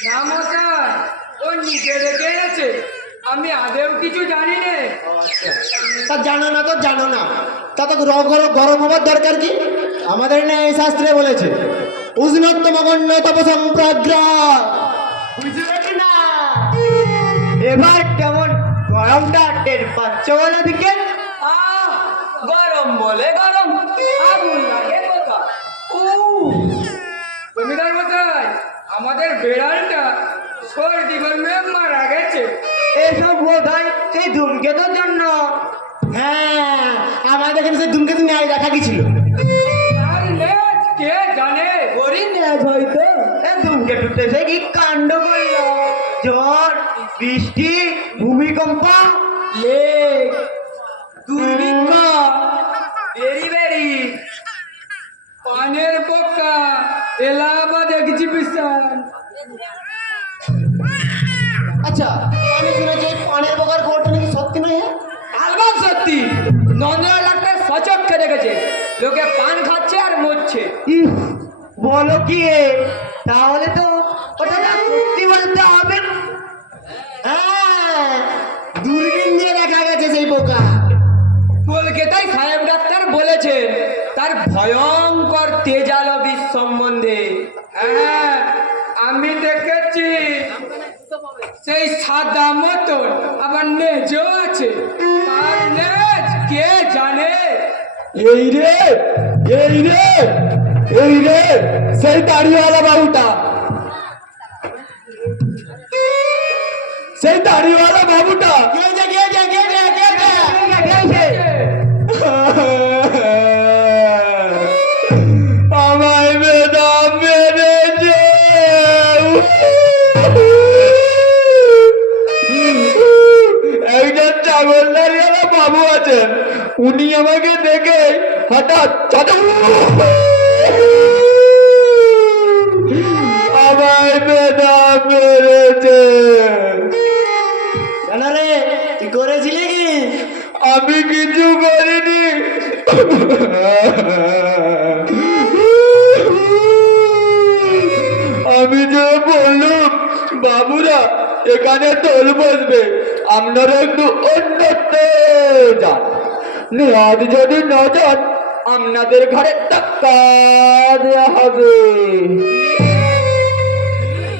না মশাই, ও নিজে ডেকে এনেছে, আমি আদেও কিছু জানি না। তা জানো না তো জানো না, তা তো গরম হবার দরকার কি? আমাদের ন্যায় শাস্ত্রে বলেছে উষ্ণতম গণ্য তপসম্প্রদ্রা। বুঝলে কি না? এবার কেমন গরমটা টের পাচ্ছ বলো দিকে? গরম বলে গরম, আগুন লাগে কোথা। জমিদার মশাই, আমাদের বেড়ালটা সর্দি গরমে মারা গেছে। এসব বোধ হয় সেই ধূমকেতুর জন্য। হ্যাঁ, আমাদের এখানে সেই ধূমকেতু ন্যায় দেখা গেছিল। আর লেজ কে জানে। ওরই ন্যায় হয়তো এই ধূমকেতুতে সে কি কাণ্ড করলো! ঝড়, বৃষ্টি, ভূমিকম্প, লেক, দুর্ভিক্ষ, বেরি বেরি পানের পোকা, এলাহাবাদ এক্সিবিশন। আচ্ছা, আমি শুনেছি এই পানের পোকার খবরটা নাকি সত্যি নয়। হ্যাঁ? আলবাত সত্যি, নন্দন ডাক্তার সচক্ষে দেখেছে লোকে পান খাচ্ছে আর মরছে। ইস, বলো কি এ? তাহলে তো ওটা না সত্যি বলতে হবে। হ্যাঁ, দূরবীন দিয়ে দেখা গেছে সেই পোকা। কলকাতায় সাহেব ডাক্তার বলেছেন তার ভয়ঙ্কর তেজালো বিষ সম্বন্ধে। হ্যাঁ, আমি দেখেছি। সেই সাদা মতন আবার নেজও আছে। তার নেজ কে জানে। এই রে, এই রে, এই রে, সেই দাড়িওয়ালা বাবুটা, সেই দাড়িওয়ালা বাবুটা। আমায় বেদম মেরেছে। একজন ছাগলদারিওয়ালা বাবু আছেন, উনি আমাকে দেখে হঠাৎ আমায় বেদম মেরেছে। কেন রে, তুই করেছিলি কি? আমি কিছু করিনি। আমি যে বললুম বাবুরা এখানে তোল বসবে, আপনারা একটু অন্যত্র যান, আজ যদি না যান আপনাদের ঘরে টাকা দেওয়া হবে।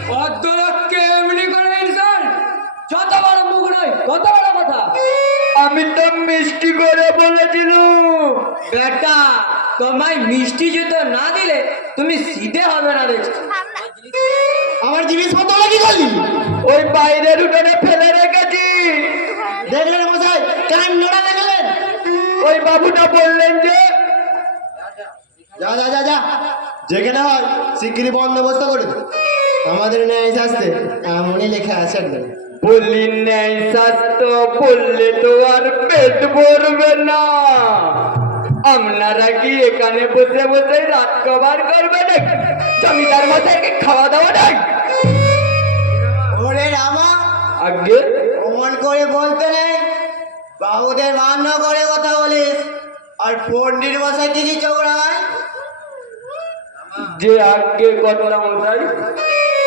ভদ্রলোককে এমনি করে ইনসাল্ট। যত বড় মুখ নয়, কত বড় কথা। আমি তো মিষ্টি করে বলেছিলাম। বেটা, তোমায় মিষ্টি জুতো না দিলে তুমি সিধে হবে না দেখছি। আমার জিনিসপত্র কি করলি? ওই বাইরের উঠোনে ফেলে রেখেছি। দেখলেন মশাই, কাণ্ডটা দেখলেন? ওই বাবুটা বললেন যে যা যা যা যা, যেখানে হয় শিগগিরই বন্দোবস্ত করে দে। আমাদের ন্যায় শাস্তে এমনই লেখা আছে একদম। বললি ন্যায় শাস্ত্র বললে তো আর পেট ভরবে না। আপনারা কি এখানে বসে বসে রাত কভার করবেন? জমিদার মশাইকে খাওয়া দাওয়া নাই? ওরে রামা, আগে অমন করে বলতে নেই। বাবুদের মান্য করে কথা বলিস, আর পণ্ডিত মশাই কি চৌড়ায়। যে আগে কথা মশাই,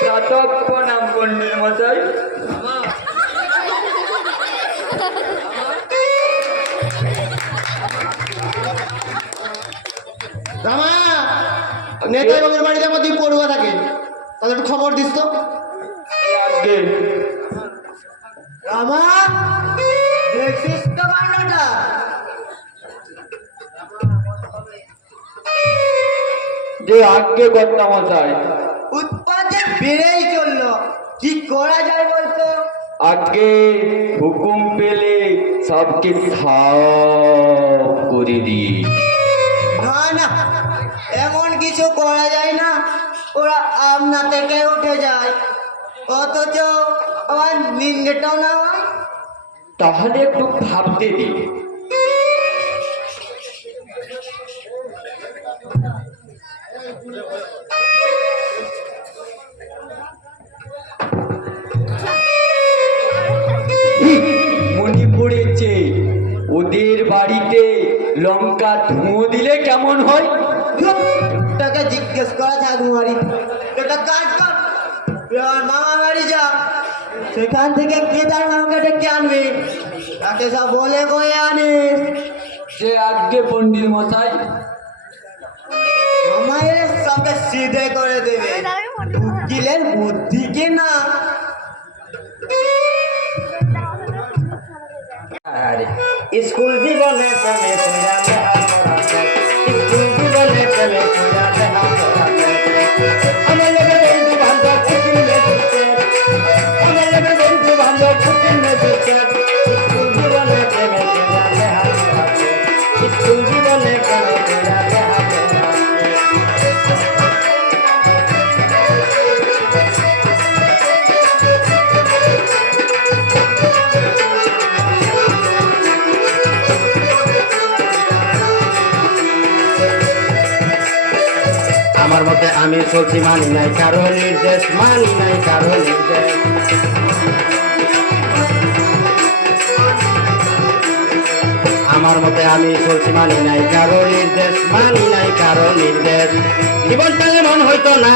প্রাতঃ প্রণাম পণ্ডিত মশাই। রামা, নেতাই বাবুর বাড়িতে আমার দুই পড়ুয়া থাকে, তাদের একটু খবর দিস তো। আগে রামা, দেখছিস তো কাণ্ডটা? যে আগে কথা মশাই, উৎপাত যে বেড়েই চললো, কি করা যায় বলতো? আগে হুকুম পেলে সবকে সাফ করে দিই। না না, এমন কিছু করা যায় না। ওরা আপনা থেকে উঠে যায়, অথচ আমার নিন্দেটাও না হয়। তাহলে একটু ভাবতে দিই। মনে পড়েছে, ওদের বাড়িতে লঙ্কা ধুঁয়ো দিলে কেমন হয়? তাকে জিজ্ঞেস করা থাক বাড়ি, একটা কাজ কর, আমার মামা বাড়ি যা, সেখান থেকে কেদার মামাকে ডেকে আনবি, তাকে সব বলে কয়ে আনিস। যে আগে পণ্ডিত মশাই, মামায়ের আমাকে সিধে করে দেবে উকিলের বুদ্ধি কি না। স্কুল জীবনে প্রেমে কইরা লেখাপড়া শেষ। স্কুল জীবনে প্রেমে কইরা লেখাপড়া শেষ। আমার লোকের বন্ধু বান্ধব উকিল ম্যাজিস্ট্রেট, আমার লোকের বন্ধু বান্ধব উকিল ম্যাজিস্ট্রেট। স্কুল জীবনে প্রেমে কইরা লেখাপড়া শেষ। স্কুল জীবনে প্রেমে কইরা লেখাপড়া শেষ। আমার মতে আমি চলছি মানি নাই কারো নির্দেশ, মানি নাই কারো নির্দেশ। আমার মতে আমি চলছি মানি নাই কারো নির্দেশ, মানি নাই কারো নির্দেশ। জীবনটা এমন হইতো না,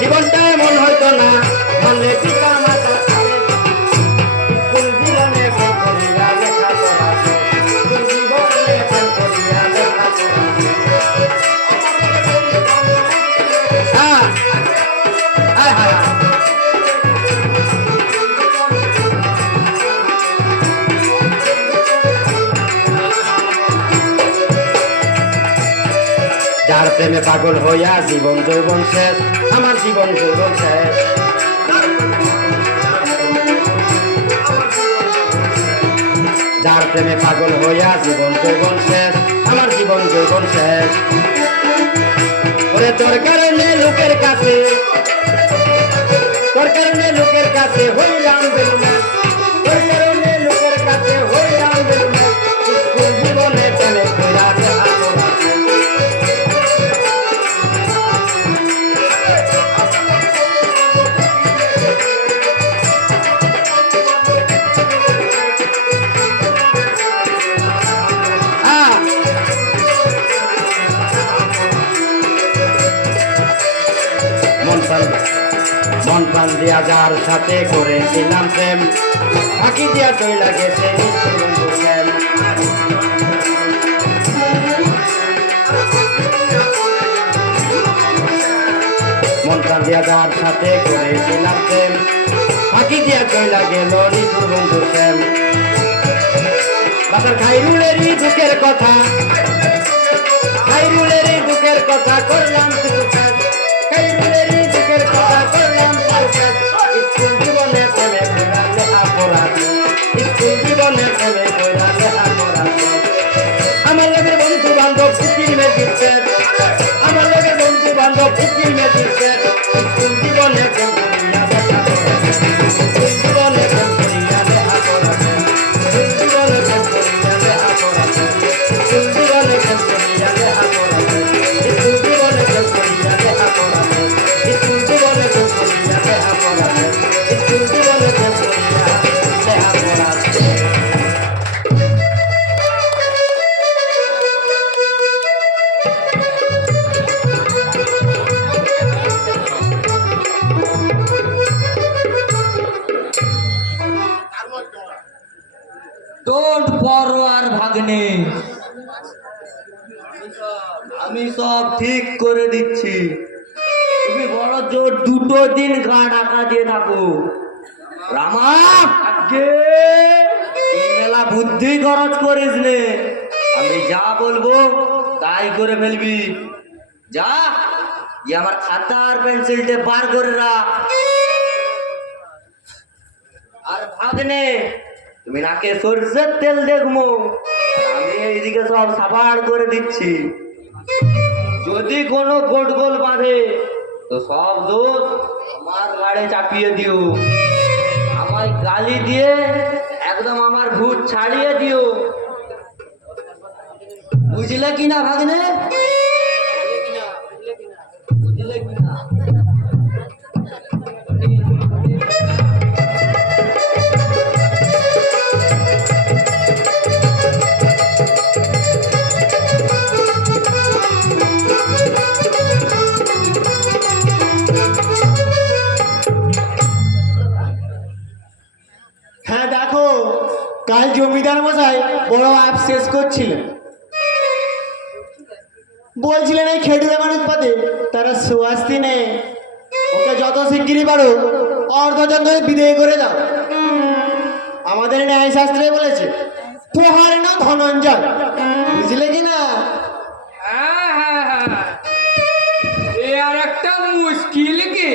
জীবনটা এমন হইতো না, মনে পিতা মাতা স্কুল জীবনে প্রেম করিয়া লেখাপড়া শেষ। স্কুল জীবনে প্রেম করিয়া লেখাপড়া শেষ। হ্যাঁ, হ্যাঁ, হ্যাঁ। যার প্রেমে পাগল হইয়া জীবন যৌবন শেষ, আমার জীবন যৌবন শেষ। যার প্রেমে পাগল হইয়া জীবন যৌবন শেষ, আমার জীবন যৌবন শেষ। ওরে তোর কারণে লোকের কাছে, তোর কারণে লোকের কাছে হইলাম বেলুনা, তোর কারণে লোকের কাছে হইলাম বেলুনা। স্কুল জীবনে প্রেমে কইরা লেখাপড়া শেষ। মন প্রাণ দিয়া যার সাথে করেছিলাম প্রেম, ফাঁকি দিয়া চইলা গেছে নিষ্ঠুর বন্ধু প্রেম। মন প্রাণ দিয়া যার সাথে করেছিলাম প্রেম, ফাঁকি দিয়া চইলা গেল নিষ্ঠুর বন্ধু প্রেম। বাসার খাইরুলেরই দুঃখের কথা, খাইরুলেরই দুঃখের কথা করলাম শুধু কাজ, খাইরুলেরই দুঃখের কথা করলাম শুধু কাজ। স্কুল জীবনে প্রেমে কইরা লেখাপড়া শেষ। স্কুল জীবনে প্রেমে কইরা লেখাপড়া শেষ। আমার লোকের বন্ধু বান্ধব উকিল ম্যাজিস্ট্রেট, আমার লোকের বন্ধু বান্ধব উকিল ম্যাজিস্ট্রেট। স্কুল জীবনে প্রেম করিয়া লেখাপড়া শেষ। স্কুল জীবনে প্রেম করিয়া লেখাপড়া শেষ। স্কুল জীবনে প্রেম করিয়া লেখাপড়া শেষ। স্কুল জীবনে প্রেম করিয়া লেখাপড়া শেষ। স্কুল জীবনে প্রেম করিয়া লেখাপড়া শেষ। স্কুল জীবনে প্রেম করিয়া লেখাপড়া শেষ। স্কুল জীবনে প্রেম করিয়া লেখাপড়া শেষ। ডোন্ট বড় আর ভাগ্নে, আমি সব ঠিক করে দিচ্ছি। তুমি বড় জোর 2 দিন গা ঢাকা দিয়ে থাকো। রামা আগে মেলা বুদ্ধি খরচ করিস নে, আমি যা বলবো তাই করে ফেলবি। যা যে আমার খাতা আর পেন্সিলটা বার করে রাখ। আর ভাগ্নে তুমি নাকে সরষের তেল দেখবো, আমি এইদিকে সব সাবাড় করে দিচ্ছি। যদি কোনো গোটগোল বাঁধে তো সব দোষ আমার গাড়ে চাপিয়ে দিও। আমায় গালি দিয়ে একদম আমার ভূত ছাড়িয়ে দিও। বুঝলে কিনা ভাগ্নে? বুঝলে কিনা? হ্যাঁ দেখো, কাল জমিদার মশাই বড় আফসোস করছিলেন। বলছিলেন এই খেটুরে মানুষ পাতে তারা সুয়াস্তি নেই, ওকে যত শিগগিরই পারো অর্ধজন ধরে বিদায় করে দাও। আমাদের ন্যায়শাস্ত্রে বলেছে তোহার না ধনঞ্জয়, বুঝলে কি না? হ্যাঁ হ্যাঁ হ্যাঁ, এ আর একটা মুশকিল কি,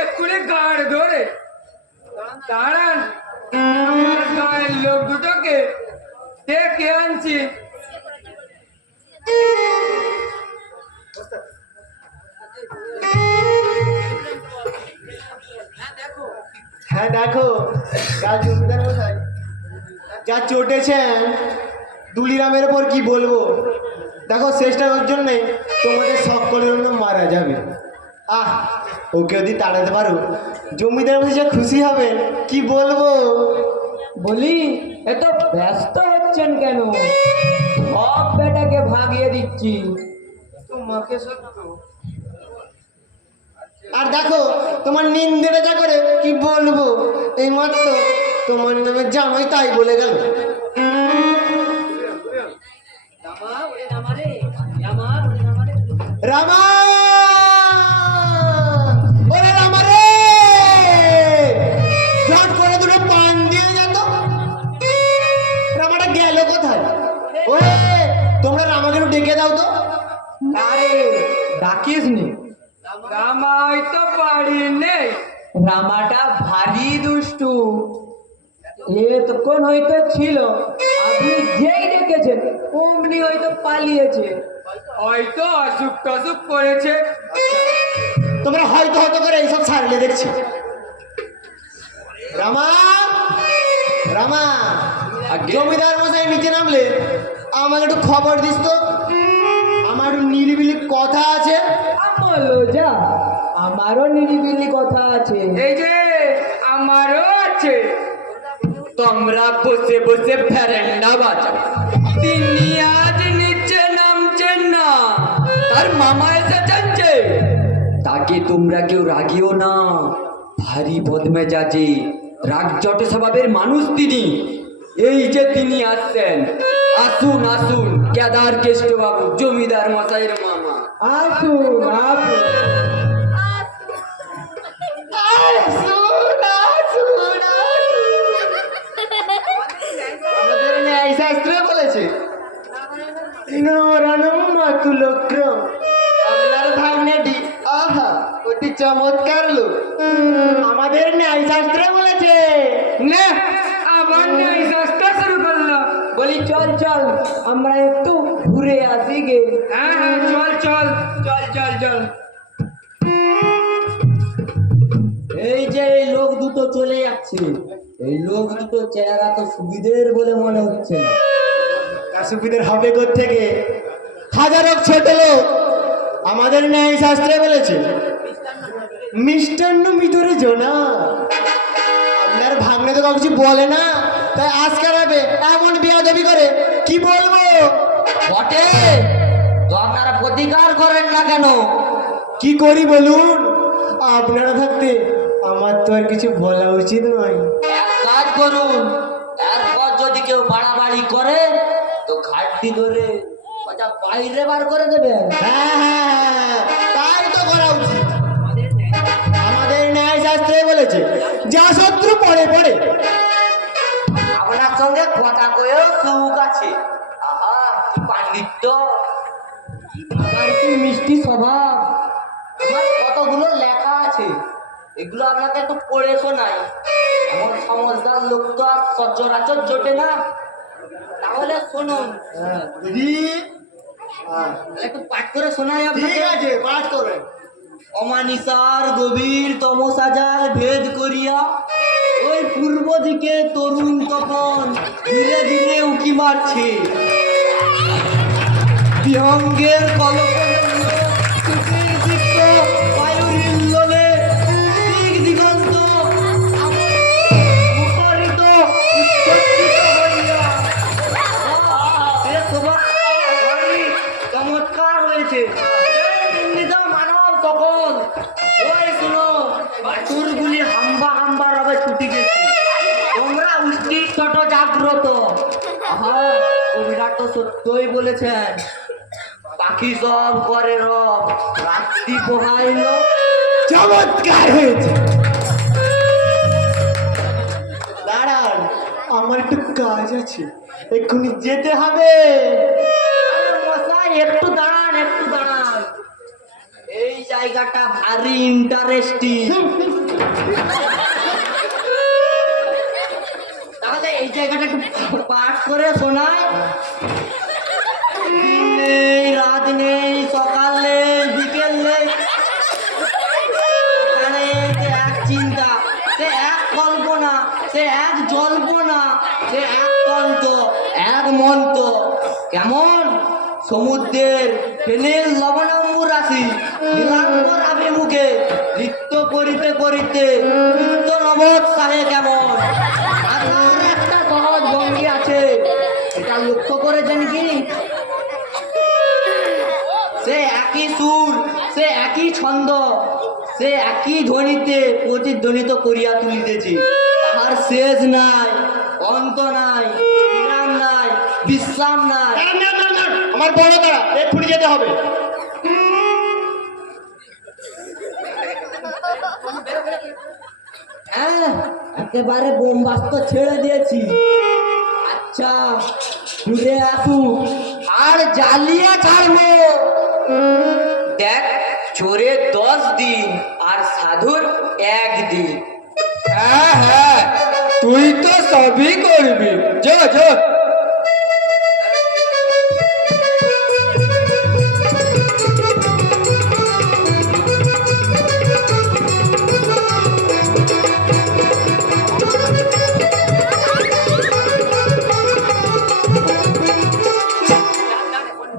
এক্ষুনি গাড় ধরে দাঁড়ান, আমার গায়ের লোক দুটোকে ডেকে আনছি। হ্যাঁ দেখো কাল জমিদার মশাই যা চটেছেন দুলিরামের ওপর কি বলবো। দেখো শেষটার জন্যে তোমাদের সকলের জন্য মারা যাবে। ওকে যদি তাড়াতে পারো জমিদার মশাই যা খুশি হবেন কি বলবো। বলি এত ব্যস্ত হচ্ছেন কেন? সব বেটাকে ভাগিয়ে দিচ্ছি। তোমাকে সত্য আর দেখো তোমার নিন্দেটা যা করে কি বলবো, এই মাত্র তোমার নামে জামাই তাই বলে গেল। রামা ওরে রামা রে, ঝট করে দুটো পান দিয়ে যেত। রামাটা গেল কোথায়? ওরে তোমরা রামাকে একটু ডেকে দাও তো। আরে ডাকিস নি, রামাই তো বাড়ি নেই। রামাটা ভারী দুষ্টু, এতক্ষণ হয়তো ছিল, আপনি যেই ডেকেছেন অমনি হয়তো পালিয়েছে। হয়তো অসুখ টসুখ করেছে। তোমরা হয়তো হয়তো করে এইসব ছাড়লে দেখছি। রামা রামা জমিদার মশাই নিচে নামলে আমাকে একটু খবর দিস তো, আমার একটু নিরিবিলি কথা আছে। বলো যা, আমারও নিরিবিলি কথা আছে। এই যে আমারও আছে। তোমরা বসে বসে ফেরেন্ডা বাজাও, তিনি আজ নিচে নামছেন না, তার মামা এসেছেন যে। তাকে তোমরা কেউ রাগিও না, ভারী বদমেজাজি রাগ জটে স্বভাবের মানুষ তিনি। এই যে তিনি আসছেন, আসুন আসুন কেদার কেষ্ট বাবু জমিদার মশাইয়ের মামা, আসুন আসুন। আমাদের ন্যায়শাস্ত্রে বলেছে আপনার ভাগ্নেটি অতি চমৎকার লোক। আমাদের ন্যায়শাস্ত্রে বলেছে না, আবার ন্যায় শাস্ত্র শুরু করলো। বলি চল চল আমরা একটু ঘুরে আসি গে। হ্যাঁ হ্যাঁ, চল চল চল চল চল। এই যে এই লোক দুটো চলে যাচ্ছে, এই লোক দুটো চেহারা তো সুবিধের বলে মনে হচ্ছে না। সুবিধের হবে থেকে হাজারো ছোট লোক। আমাদের ন্যায়শাস্ত্রে বলেছে মিষ্টান্ন ভিতরে জোনা। আপনার ভাগ্নে তো কিছু বলে না, তাই আজকাল হবে এমন বেয়াদবি করে কি বলবো। বটে তো আপনারা প্রতিকার করেন না কেন? কি করি বলুন, আপনারা থাকতে আমার তো আর কিছু বলা উচিত নয়। এক কাজ করুন, এরপর যদি কেউ বাড়াবাড়ি করে তো ঘাটতি ধরে বাইরে বার করে দেবেন। হ্যাঁ, তাই তো করা উচিত। আমাদের ন্যায়শাস্ত্রে বলেছে যা শত্রু পড়ে পড়ে। আপনার সঙ্গে কথা কয়েও সুখ আছে। আহা কি পাণ্ডিত্য, আমার কি মিষ্টি স্বভাব। আমার কতগুলো লেখা আছে, এগুলো আপনাকে একটু পড়ে শোনাই। এমন সমজদার লোক তো আর সচরাচর জোটে না। তাহলে শুনুন, দিদি একটু পাঠ করে শোনাই ঠিক আপনাকে। আছে, পাঠ করে। অমানিসার গভীর তমসাজাল ভেদ করিয়া ওই পূর্ব দিকে তরুণ তপন ধীরে ধীরে উকি মারছে। বিহঙ্গের কলকণ্ড চোখের দীপ্ত বায়ুর হিল্লোলে দিক দিগন্ত মুখরিত উচ্ছ্বসিত হইয়া। এ চমৎকার হয়েছে। মানব তখন ওই শুনো বাছুরগুলি হাম্বা হাম্বা রবে ছুটি গেছে, তোমরা উষ্টির ছোট জাগ্রত। কবিরা তো সত্যই বলেছেন, পাখি সব করে রব রাত্রি পোহাইল। চমৎকার হয়েছে। দাঁড়ান, আমার একটু কাজ আছে, এক্ষুনি যেতে হবে। মশাই একটু দাঁড়ান, একটু দাঁড়ান, এই জায়গাটা ভারী ইন্টারেস্টিং। তাহলে এই জায়গাটা একটু পাঠ করে শোনায়। দিন নেই, রাত নেই, সকাল নেই, বিকেল নেই, এখানে যে এক চিন্তা, সে এক কল্পনা, সে এক জল্পনা, সে এক কণ্ঠ, এক মন্ত্র। কেমন সমুদ্রের ফেনের লবণাম্ব রাশি নীলাম্বর আভিমুখে নৃত্য করিতে করিতে নৃত্য নবোৎসাহে কেমন। আর তার একটা সহজ ভঙ্গি আছে, এটা লক্ষ্য করেছেন কি? সে একই সুর, সে একই ছন্দ, সে একই ধ্বনিতে প্রতিধ্বনিত করিয়া তুলিতেছে। তাহার শেষ নাই, অন্ত নাই, বিরাম নাই, বিশ্রাম নাই। আমার বড় দাঁড়া, এক্ষুনি যেতে হবে। হ্যাঁ, একেবারে বোমবাস্ত ছেড়ে দিয়েছি। আচ্ছা, ঘুরে আসু আর জ্বালিয়ে ছাড়বো। দেখ, চোরের 10 দিন আর সাধুর 1 দিন। হ্যাঁ হ্যাঁ, তুই তো সবই করবি। যো যো।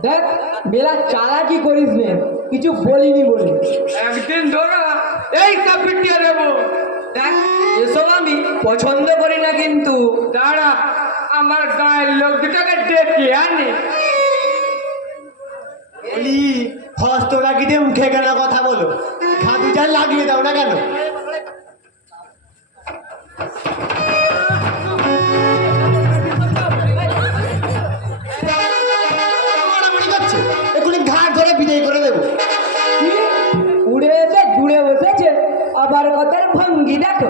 দেখ, বেলা চালাকি করিস নে, কিছু বলিনি বলে। একদিন ধরা এই সব পিটিয়ে দেবো। দেখ, এসব আমি পছন্দ করি না কিন্তু। দাঁড়া, আমার গায়ের লোক দুটোকে ডেকে আনি। বলি, হস্ত রাখিতে উঠে কেন কথা বলো? খাদুটা লাগিয়ে দাও না কেন? মারামারি করছে, এক্ষুনি ঘাট ধরে বিদায় করে দেবো। কি? উড়ে এসে জুড়ে বসেছে, আবার কথার ভঙ্গি দেখো।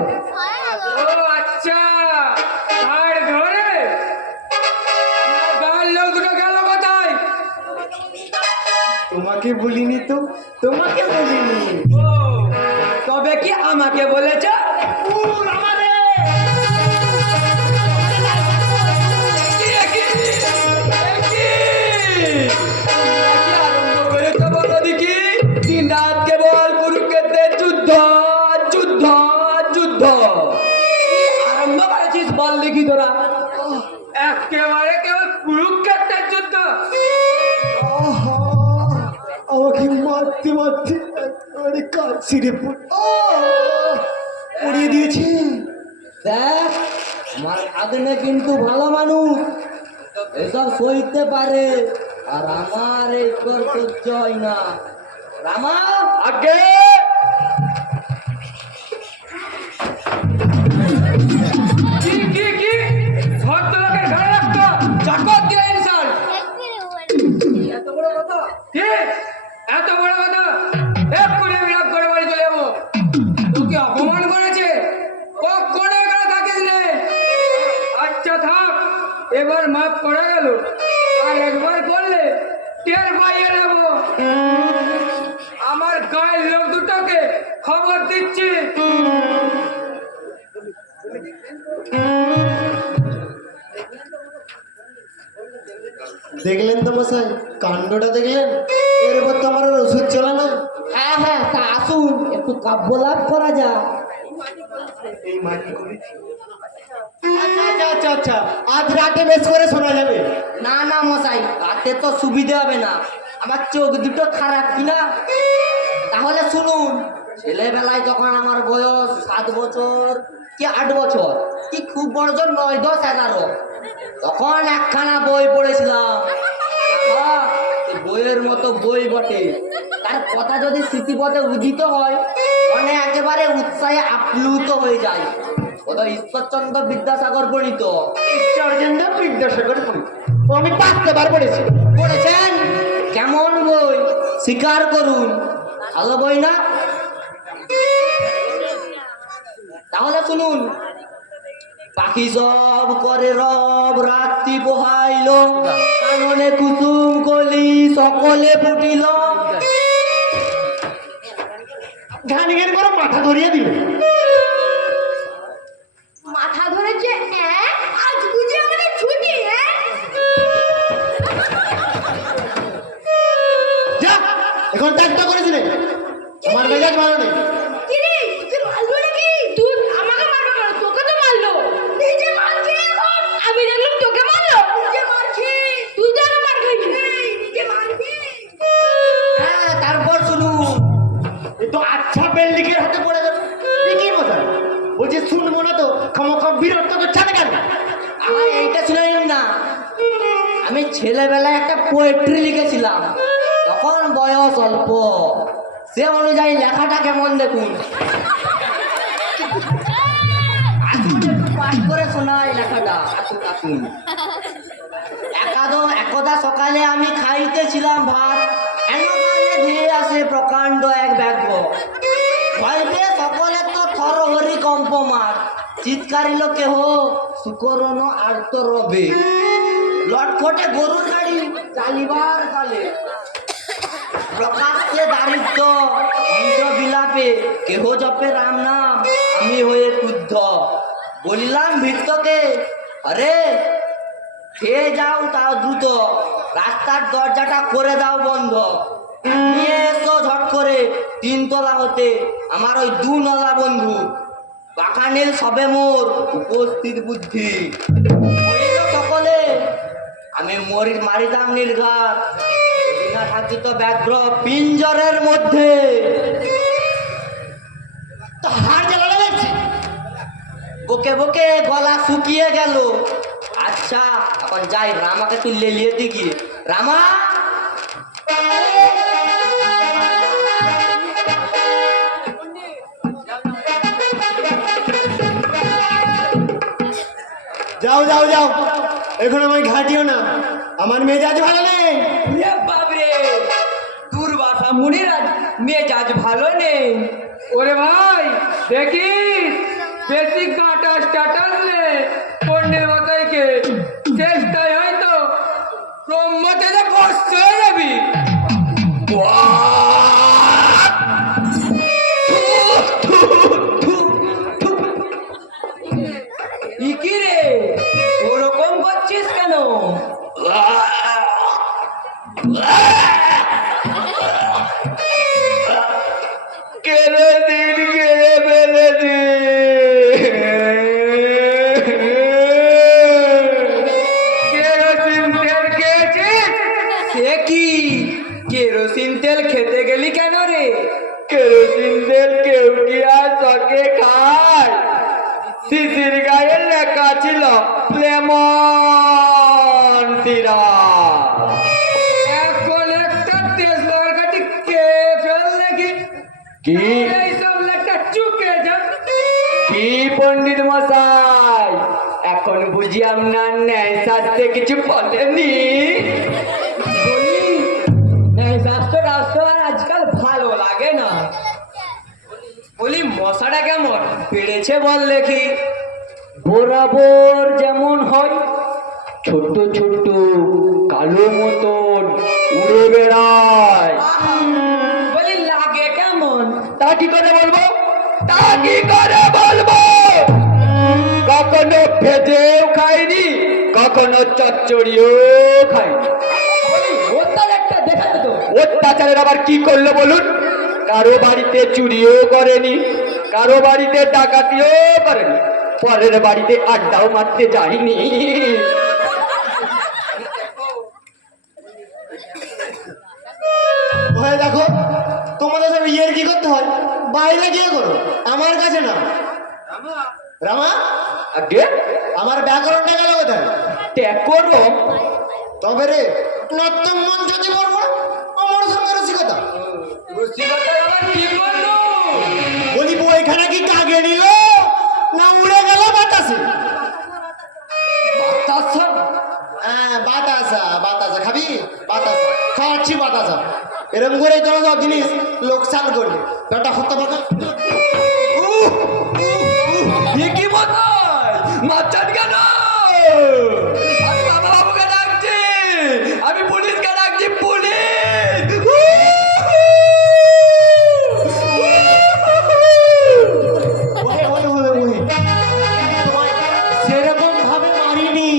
ও আচ্ছা, আর ধরে আমার গায়ের লোক দুটো গেল কোথায়? তোমাকে বলিনি তো, তোমাকে বলিনি। তবে কি আমাকে বলেছ? আরম্ভ করেছো বলো দেখি। দিন রাত কেবল কুরুক্ষেত্রের যুদ্ধ, যুদ্ধ, যুদ্ধ। আরম্ভ করেছিস বল দেখি তোরা। একেবারে কেবল কুরুক্ষেত্রের যুদ্ধ। আহা, আমাকে মারতে মারতে একেবারে কাঁদছি রে। উড়িয়ে দিয়েছে। দেখ, আমার আগুনে কিন্তু ভালো মানুষ, এসব সইতে পারে, আর আমার এই কর সহ্য হয় না। রামা, আগে কি কি কি ভদ্রলোকের ঘরে একটা চাকর দিয়ে ইনসাল। এত বড় কথা? কি এত বড় কথা? এক্ষুনি আমি রাগ করে বাড়ি চলে যাবো। তোকে অপমান করেছে, কখনো এখানে থাকিস নে। আচ্ছা থাক, এবার মাফ করে গেল, আর একবার করলে টের পাইয়ে নেব। আমার গায়ের লোক দুটোকে খবর দিচ্ছি। দেখলেন তো মশাই, কাণ্ডটা দেখলেন? এর উপর তো আমার আর ওষুধ চলে না। হ্যাঁ হ্যাঁ, তা আসুন, একটু কাব্য লাভ করা যাক। এই মাটি করেছি। আচ্ছা আচ্ছা আচ্ছা আচ্ছা, আজ রাতে বেশ করে শোনা যাবে। না না মশাই, রাতে তো সুবিধা হবে না, আমার চোখ দুটো খারাপ কিনা। তাহলে শুনুন, ছেলেবেলায় যখন আমার বয়স 7 বছর কি 8 বছর, কি খুব বড় জোর 9, 10, 11, তখন একখানা বই পড়েছিলাম। বাবা, সে বইয়ের মতো বই বটে, তার কথা যদি স্মৃতিপথে উদিত হয়, মনে একেবারে উৎসাহে আপ্লুত হয়ে যায়। ওটা ঈশ্বরচন্দ্র বিদ্যাসাগর প্রণীত। ঈশ্বরচন্দ্র বিদ্যাসাগর পড়ি, ও আমি 5 বার পড়েছি। পড়েছেন? কেমন বই স্বীকার করুন, ভালো বই না? তাহলে শুনুন, পাখি সব করে রব, রাত্রি পোহাইল, কাননে কুসুম কলি সকলে ফুটিল। ঘানিকের করে মাথা ধরিয়ে দিবে। মাথা ধরেছে আজ বুঝে আমাদের ছুটি। যা, এখন ত্যাগটা করেছি রে, আমার মেজাজ ভালো নেই। কি রে, তুই মারলো নাকি? তুই আমাকে মারবে কেন? তোকে তো মারলো। নিজে মারছে এখন। আমি দেখলাম তোকে মারলো। নিজে মারছে। তুই তো আরো মার খাইছিস। নিজে মারবি। হ্যাঁ, তারপর শুনুন, এ তো আচ্ছা বেল্ডিকের হাতে পড়ে গেল। কি মজা বলছে, শুনবো না তো ক্ষমা বিরক্ত করছে না কেন? এইটা শুনে নিন না। আমি ছেলেবেলায় একটা পোয়েট্রি লিখেছিলাম, তখন বয়স অল্প, সে অনুযায়ী লেখাটা কেমন দেখুন। পাঠ করে শোনাই লেখাটা, আসুন আসুন। একদা সকালে আমি খাইতেছিলাম ভাত, এনকালে ধেয়ে আসে প্রকাণ্ড এক ব্যাঘ্র। ভয়তে সকলে তো থরহরি কম্পমার, চিৎকারিল কেহ সুকরণ আর্ত রবে। লটফটে গরুর গাড়ি চালিবার কালে, প্রকাশ্যে দারিদ্র বিলাপে, কেহ জপে রাম নাম, আমি হয়ে ক্রুদ্ধ। বলিলাম ভৃত্যকে, আরে খেয়ে যাও তাও দ্রুত, রাস্তার দরজাটা করে দাও বন্ধ। নিয়ে এসো ঝট করে 3 তলা হতে আমার ওই 2 নলা বন্ধু। বাঁকানিল সবে মোর উপস্থিত বুদ্ধি। বলিল সকলে, আমি মারিতাম নির্ঘাত, না থাকিত ব্যাঘ্র পিঞ্জরের মধ্যে। তো হাড় জ্বালানো যাচ্ছে। বকে বকে গলা শুকিয়ে গেল। আচ্ছা, এখন যাই, রামাকে তুই লেলিয়ে দি গিয়ে। রামা, যাও যাও যাও, এখন আমায় ঘাটিও না, আমার মেজাজ ভালো নেই। বাবরে, দুর্বাসা মুনিরাজ মেজাজ ভালো নেই। ওরে ভাই দেখিস, বেশি কাটা স্ট্যাটাস নে পণ্ডিত মতাইকে, চেষ্টায় হয়তো ব্রহ্মতেজে ভস্ম হয়ে যাবি। কি রে, ওরকম করছিস কেন? কেরোসিন খেয়ে ফেলেছি। কেরোসিন তেল খেয়েছিস? সে কি, কেরোসিন তেল খেতে গেলি কেন রে? কেরোসিন তেল কেউ কি আর চকে খায়? শিশির গায়ে লেখা ছিল লেমন সিরাপ। এখন একটা তেজলার কাটি খেয়ে ফেল নাকি? কি এইসব লেখা চুকে যা। কি পণ্ডিত মশাই, এখন বুঝি আপনার ন্যায় শাস্ত্রে কিছু বলেনি? রাস্তা আজকাল ভালো লাগে না। বলি মশাটা কেমন বেড়েছে বল দেখি। বরাবর যেমন হয়, ছোট ছোট কালো মতন উড়ে বেড়ায়। বলি লাগে কেমন? তা কি করে বলবো, তা কি করে বলবো? কখনো ভেজেও খাইনি, কখনো চচ্চড়িও খাইনি। অত্যাচারটা দেখাতে তো। অত্যাচারের আবার কি করলো বলুন? কারো বাড়িতে চুরিও করেনি, কারো বাড়িতে ডাকাতিও করেনি, পরের বাড়িতে আড্ডাও মারতে যায়নি। হয়ে দেখো, তোমাদের সব ইয়ের কি করতে হয় বাইরে গিয়ে করো, আমার কাছে না। রামা, আগে আমার ব্যাকরণটা গেল কোথায়? করো তবে রে, নর্তম মঞ্চ দিয়ে বলবো আমার সঙ্গে রসিকতা। রসিকতা আবার কি করলো? বলি বইখানা কি কাগে নিল না উড়ে গেল বাতাসে? বাতাসা? হ্যাঁ, বাতাসা। বাতাসা খাবি? বাতাসা খাওয়াচ্ছি। এরম করে তোরা সব জিনিস লোকসান করবে বেটা হতে পারে কি বোধহয় মাচান কেন আমি বাবা বাবুকে ডাকছি আমি পুলিশকে ডাকছি পুলিশ সেরকম ভাবে মারিনি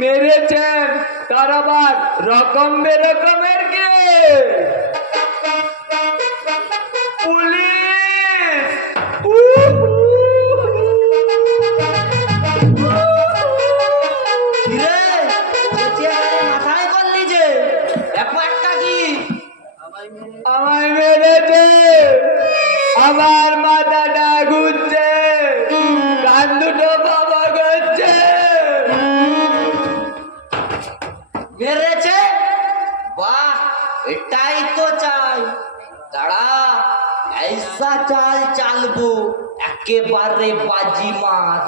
মেরেছেন তার আবার রকম বেরকমের কে পুলিশ মাথায় করলি যে একটা কি আমায় মেরেছে আমার মাথাটা ঘুরছে কান দুটো বাবা করছে মেরেছে বাহ এটাই তো চাই দাঁড়া ऐसा চাল চালবো একেবারে বাজি মার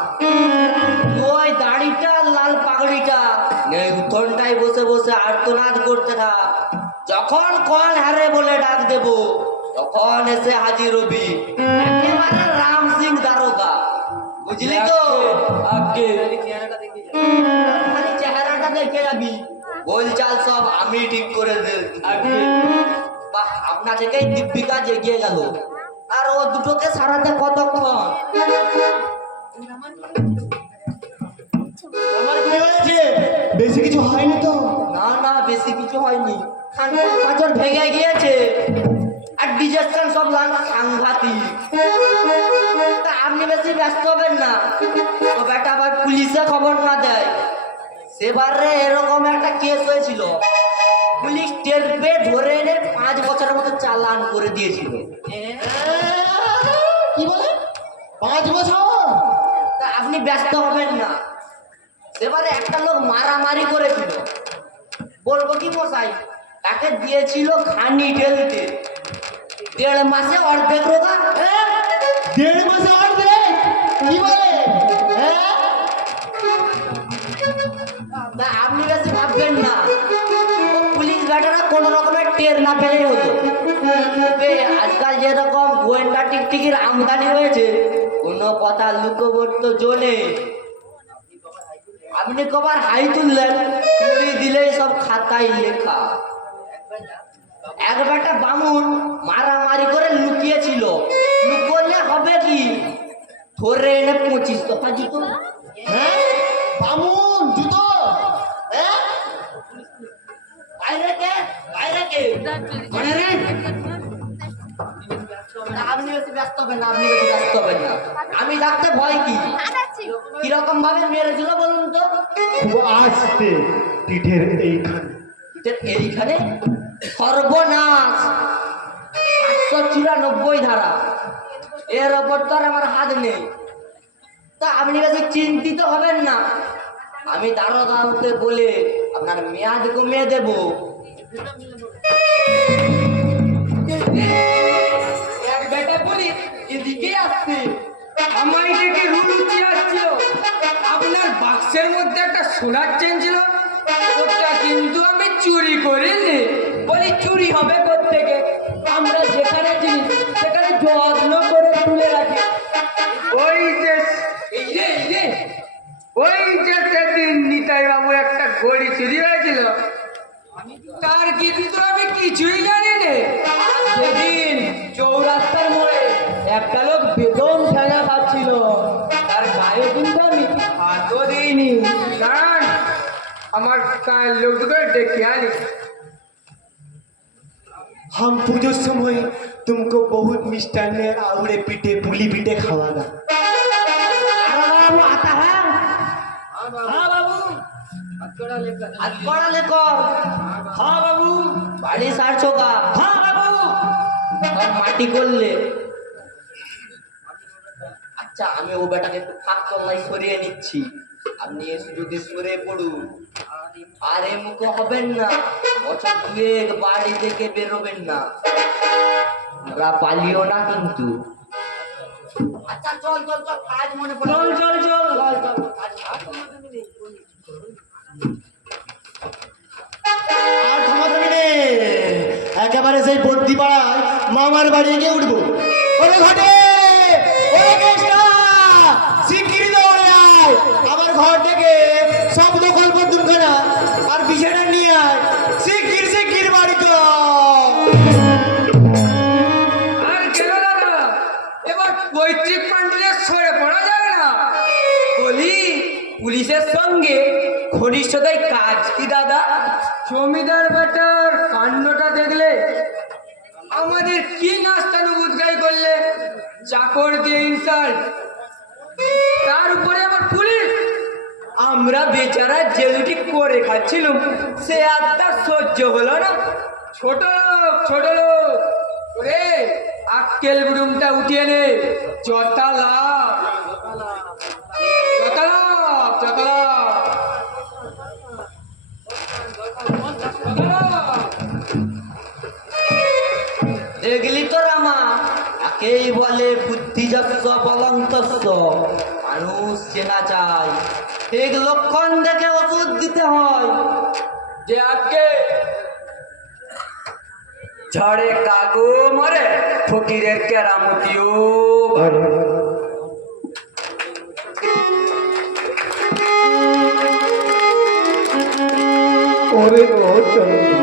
ওই দাড়িটা লাল পাগড়িটা উঠোনটায় বসে বসে আর্তনাদ করতে থাক যখন কল হারে বলে ডাক দেব তখন এসে হাজির হবি একেবারে রাম সিং দারোগা বুঝলি তো আগে খালি চেহারাটা দেখে যাবি বল চাল সব আমি ঠিক করে দেব আগে বাহ আপনা থেকেই দীপিকা জেগিয়ে গেল আর ও দুটোকে সারাতে কতক্ষণ আমার কি হয়েছে বেশি কিছু হয়নি তো না না বেশি কিছু হয়নি পাঁচর ভেঙে গিয়েছে আর ডিজেকশন সব সাংঘাতিক তা আপনি বেশি ব্যস্ত হবেন না ও বেটা আবার পুলিশে খবর না দেয় সেবারে এরকম একটা কেস হয়েছিল পুলিশ টের পেয়ে ধরে এনে 5 বছরের মতো চালান করে দিয়েছিল কি বলে 5 বছর তা আপনি ব্যস্ত হবেন না সেবারে একটা লোক মারামারি করেছিল বলবো কি মশাই তাকে দিয়েছিল খানি ঢেলতে 1.5 মাসে অর্ধেক রোগা 1.5 মাসে অর্ধেক কি বলে হ্যাঁ তা আপনি বেশি ভাববেন না ও পুলিশ ব্যাটারা কোন রকমের টের না পেলেই হতো তবে আজকাল যেরকম গোয়েন্দা টিকটিকির আমদানি হয়েছে কোনো কথা লুকোবর তো জোনে আপনি কবার হাই তুললেন তুলি দিলেই সব খাতায় লেখা এক বেটা বামুন মারামারি করে লুকিয়েছিল লুকোলে হবে কি ধরে এনে 25 দফা জুতো হ্যাঁ বামুন জুতো হ্যাঁ বাইরে কে মানে রে আপনি বেশি ব্যস্ত হবেন না আপনি বেশি ব্যস্ত হবেন না আমি থাকতে ভয় কি কিরকম ভাবে মেরেছিল বলুন তো খুব আস্তে পিঠের এইখানে যে এইখানে সর্বনাশ 794 ধারা এর ওপর তো আর আমার হাত নেই তা আপনি বেশি চিন্তিত হবেন না আমি দারোগাকে বলে আপনার মেয়াদ কমিয়ে দেব এক বেটা পুলিশ এদিকে আসছে আমায় দেখে রুলুচি আসছিল আপনার বাক্সের মধ্যে একটা সোনার চেন ছিল ওটা কিন্তু আমি চুরি করিনি বলি চুরি হবে কোত্থেকে আমরা যেখানে জিনিস সেখানে যত্ন করে তুলে রাখি ওই যে এই রে ওই যে সেদিন নিতাই বাবু একটা ঘড়ি চুরি হয়েছিল তার কিন্তু আমি কিছুই জানি না সেদিন চৌরাস্তার মোড়ে একটা লোক বেদম ঠেলা খাচ্ছিল তার গায়ে কিন্তু আমি হাতও দিইনি দাঁড়ান আমার লোক দুটো ডেকে আনি हम पूजो समय तुमको बहुत मिष्टान्न आवड़े पीटे पुली पीटे खावागा हाथ पड़ाले कौन हाँ बाबू বাড়ি সারছো গা हाँ बाबू সব মাটি করলে আচ্ছা আমি ও বেটাকে একটু ফাঁক তল্লাই সরিয়ে নিচ্ছি আপনি এ সুযোগে সরে পড়ুন আরে মুখ হবেন না বছর 2 বাড়ি থেকে বেরোবেন না আমরা পালিও না কিন্তু আচ্ছা চল চল চল কাজ মনে পড়ে চল চল চল আর ক্ষমা করবি নে একে একেবারে সেই বদ্যি পাড়ায় মামার বাড়ি গিয়ে উঠবো। ওরে ঘটে, ওরে কেষ্টা, শিগগিরই দৌড়ে আয় আমার ঘর থেকে শব্দ কল্প দুখানা আর বিছানা নিয়ে আয়, শিগগির বাড়ি তো। আর কেন দাদা, এবার পৈতৃক পান্ডিতের সরে পড়া যাবে না? বলি পুলিশের সঙ্গে ঘনিষ্ঠতায় কাজ কি দাদা? জমিদার বেটার কাণ্ডটা দেখলে আমাদের কি নাস্তানু বুদগাই করলে, চাকর দিয়ে ইনসাল্ট, তার উপরে আবার পুলিশ। আমরা বেচারা যে দুটি করে খাচ্ছিলাম সে আত্মা সহ্য হলো না। ছোট লোক ওরে আক্কেল বুড়ুমটা উঠিয়ে নে, যত লাভ। দেখলি তো রামা, একেই বলে বুদ্ধিযস্য বলন্তস্য। মানুষ চেনা চাই, ঠিক লক্ষণ দেখে ওষুধ দিতে হয়। যে আজকে ঝড়ে কাগো মরে, ফকিরের কেরামতিও ভরে। ওরে ও চন্দ্র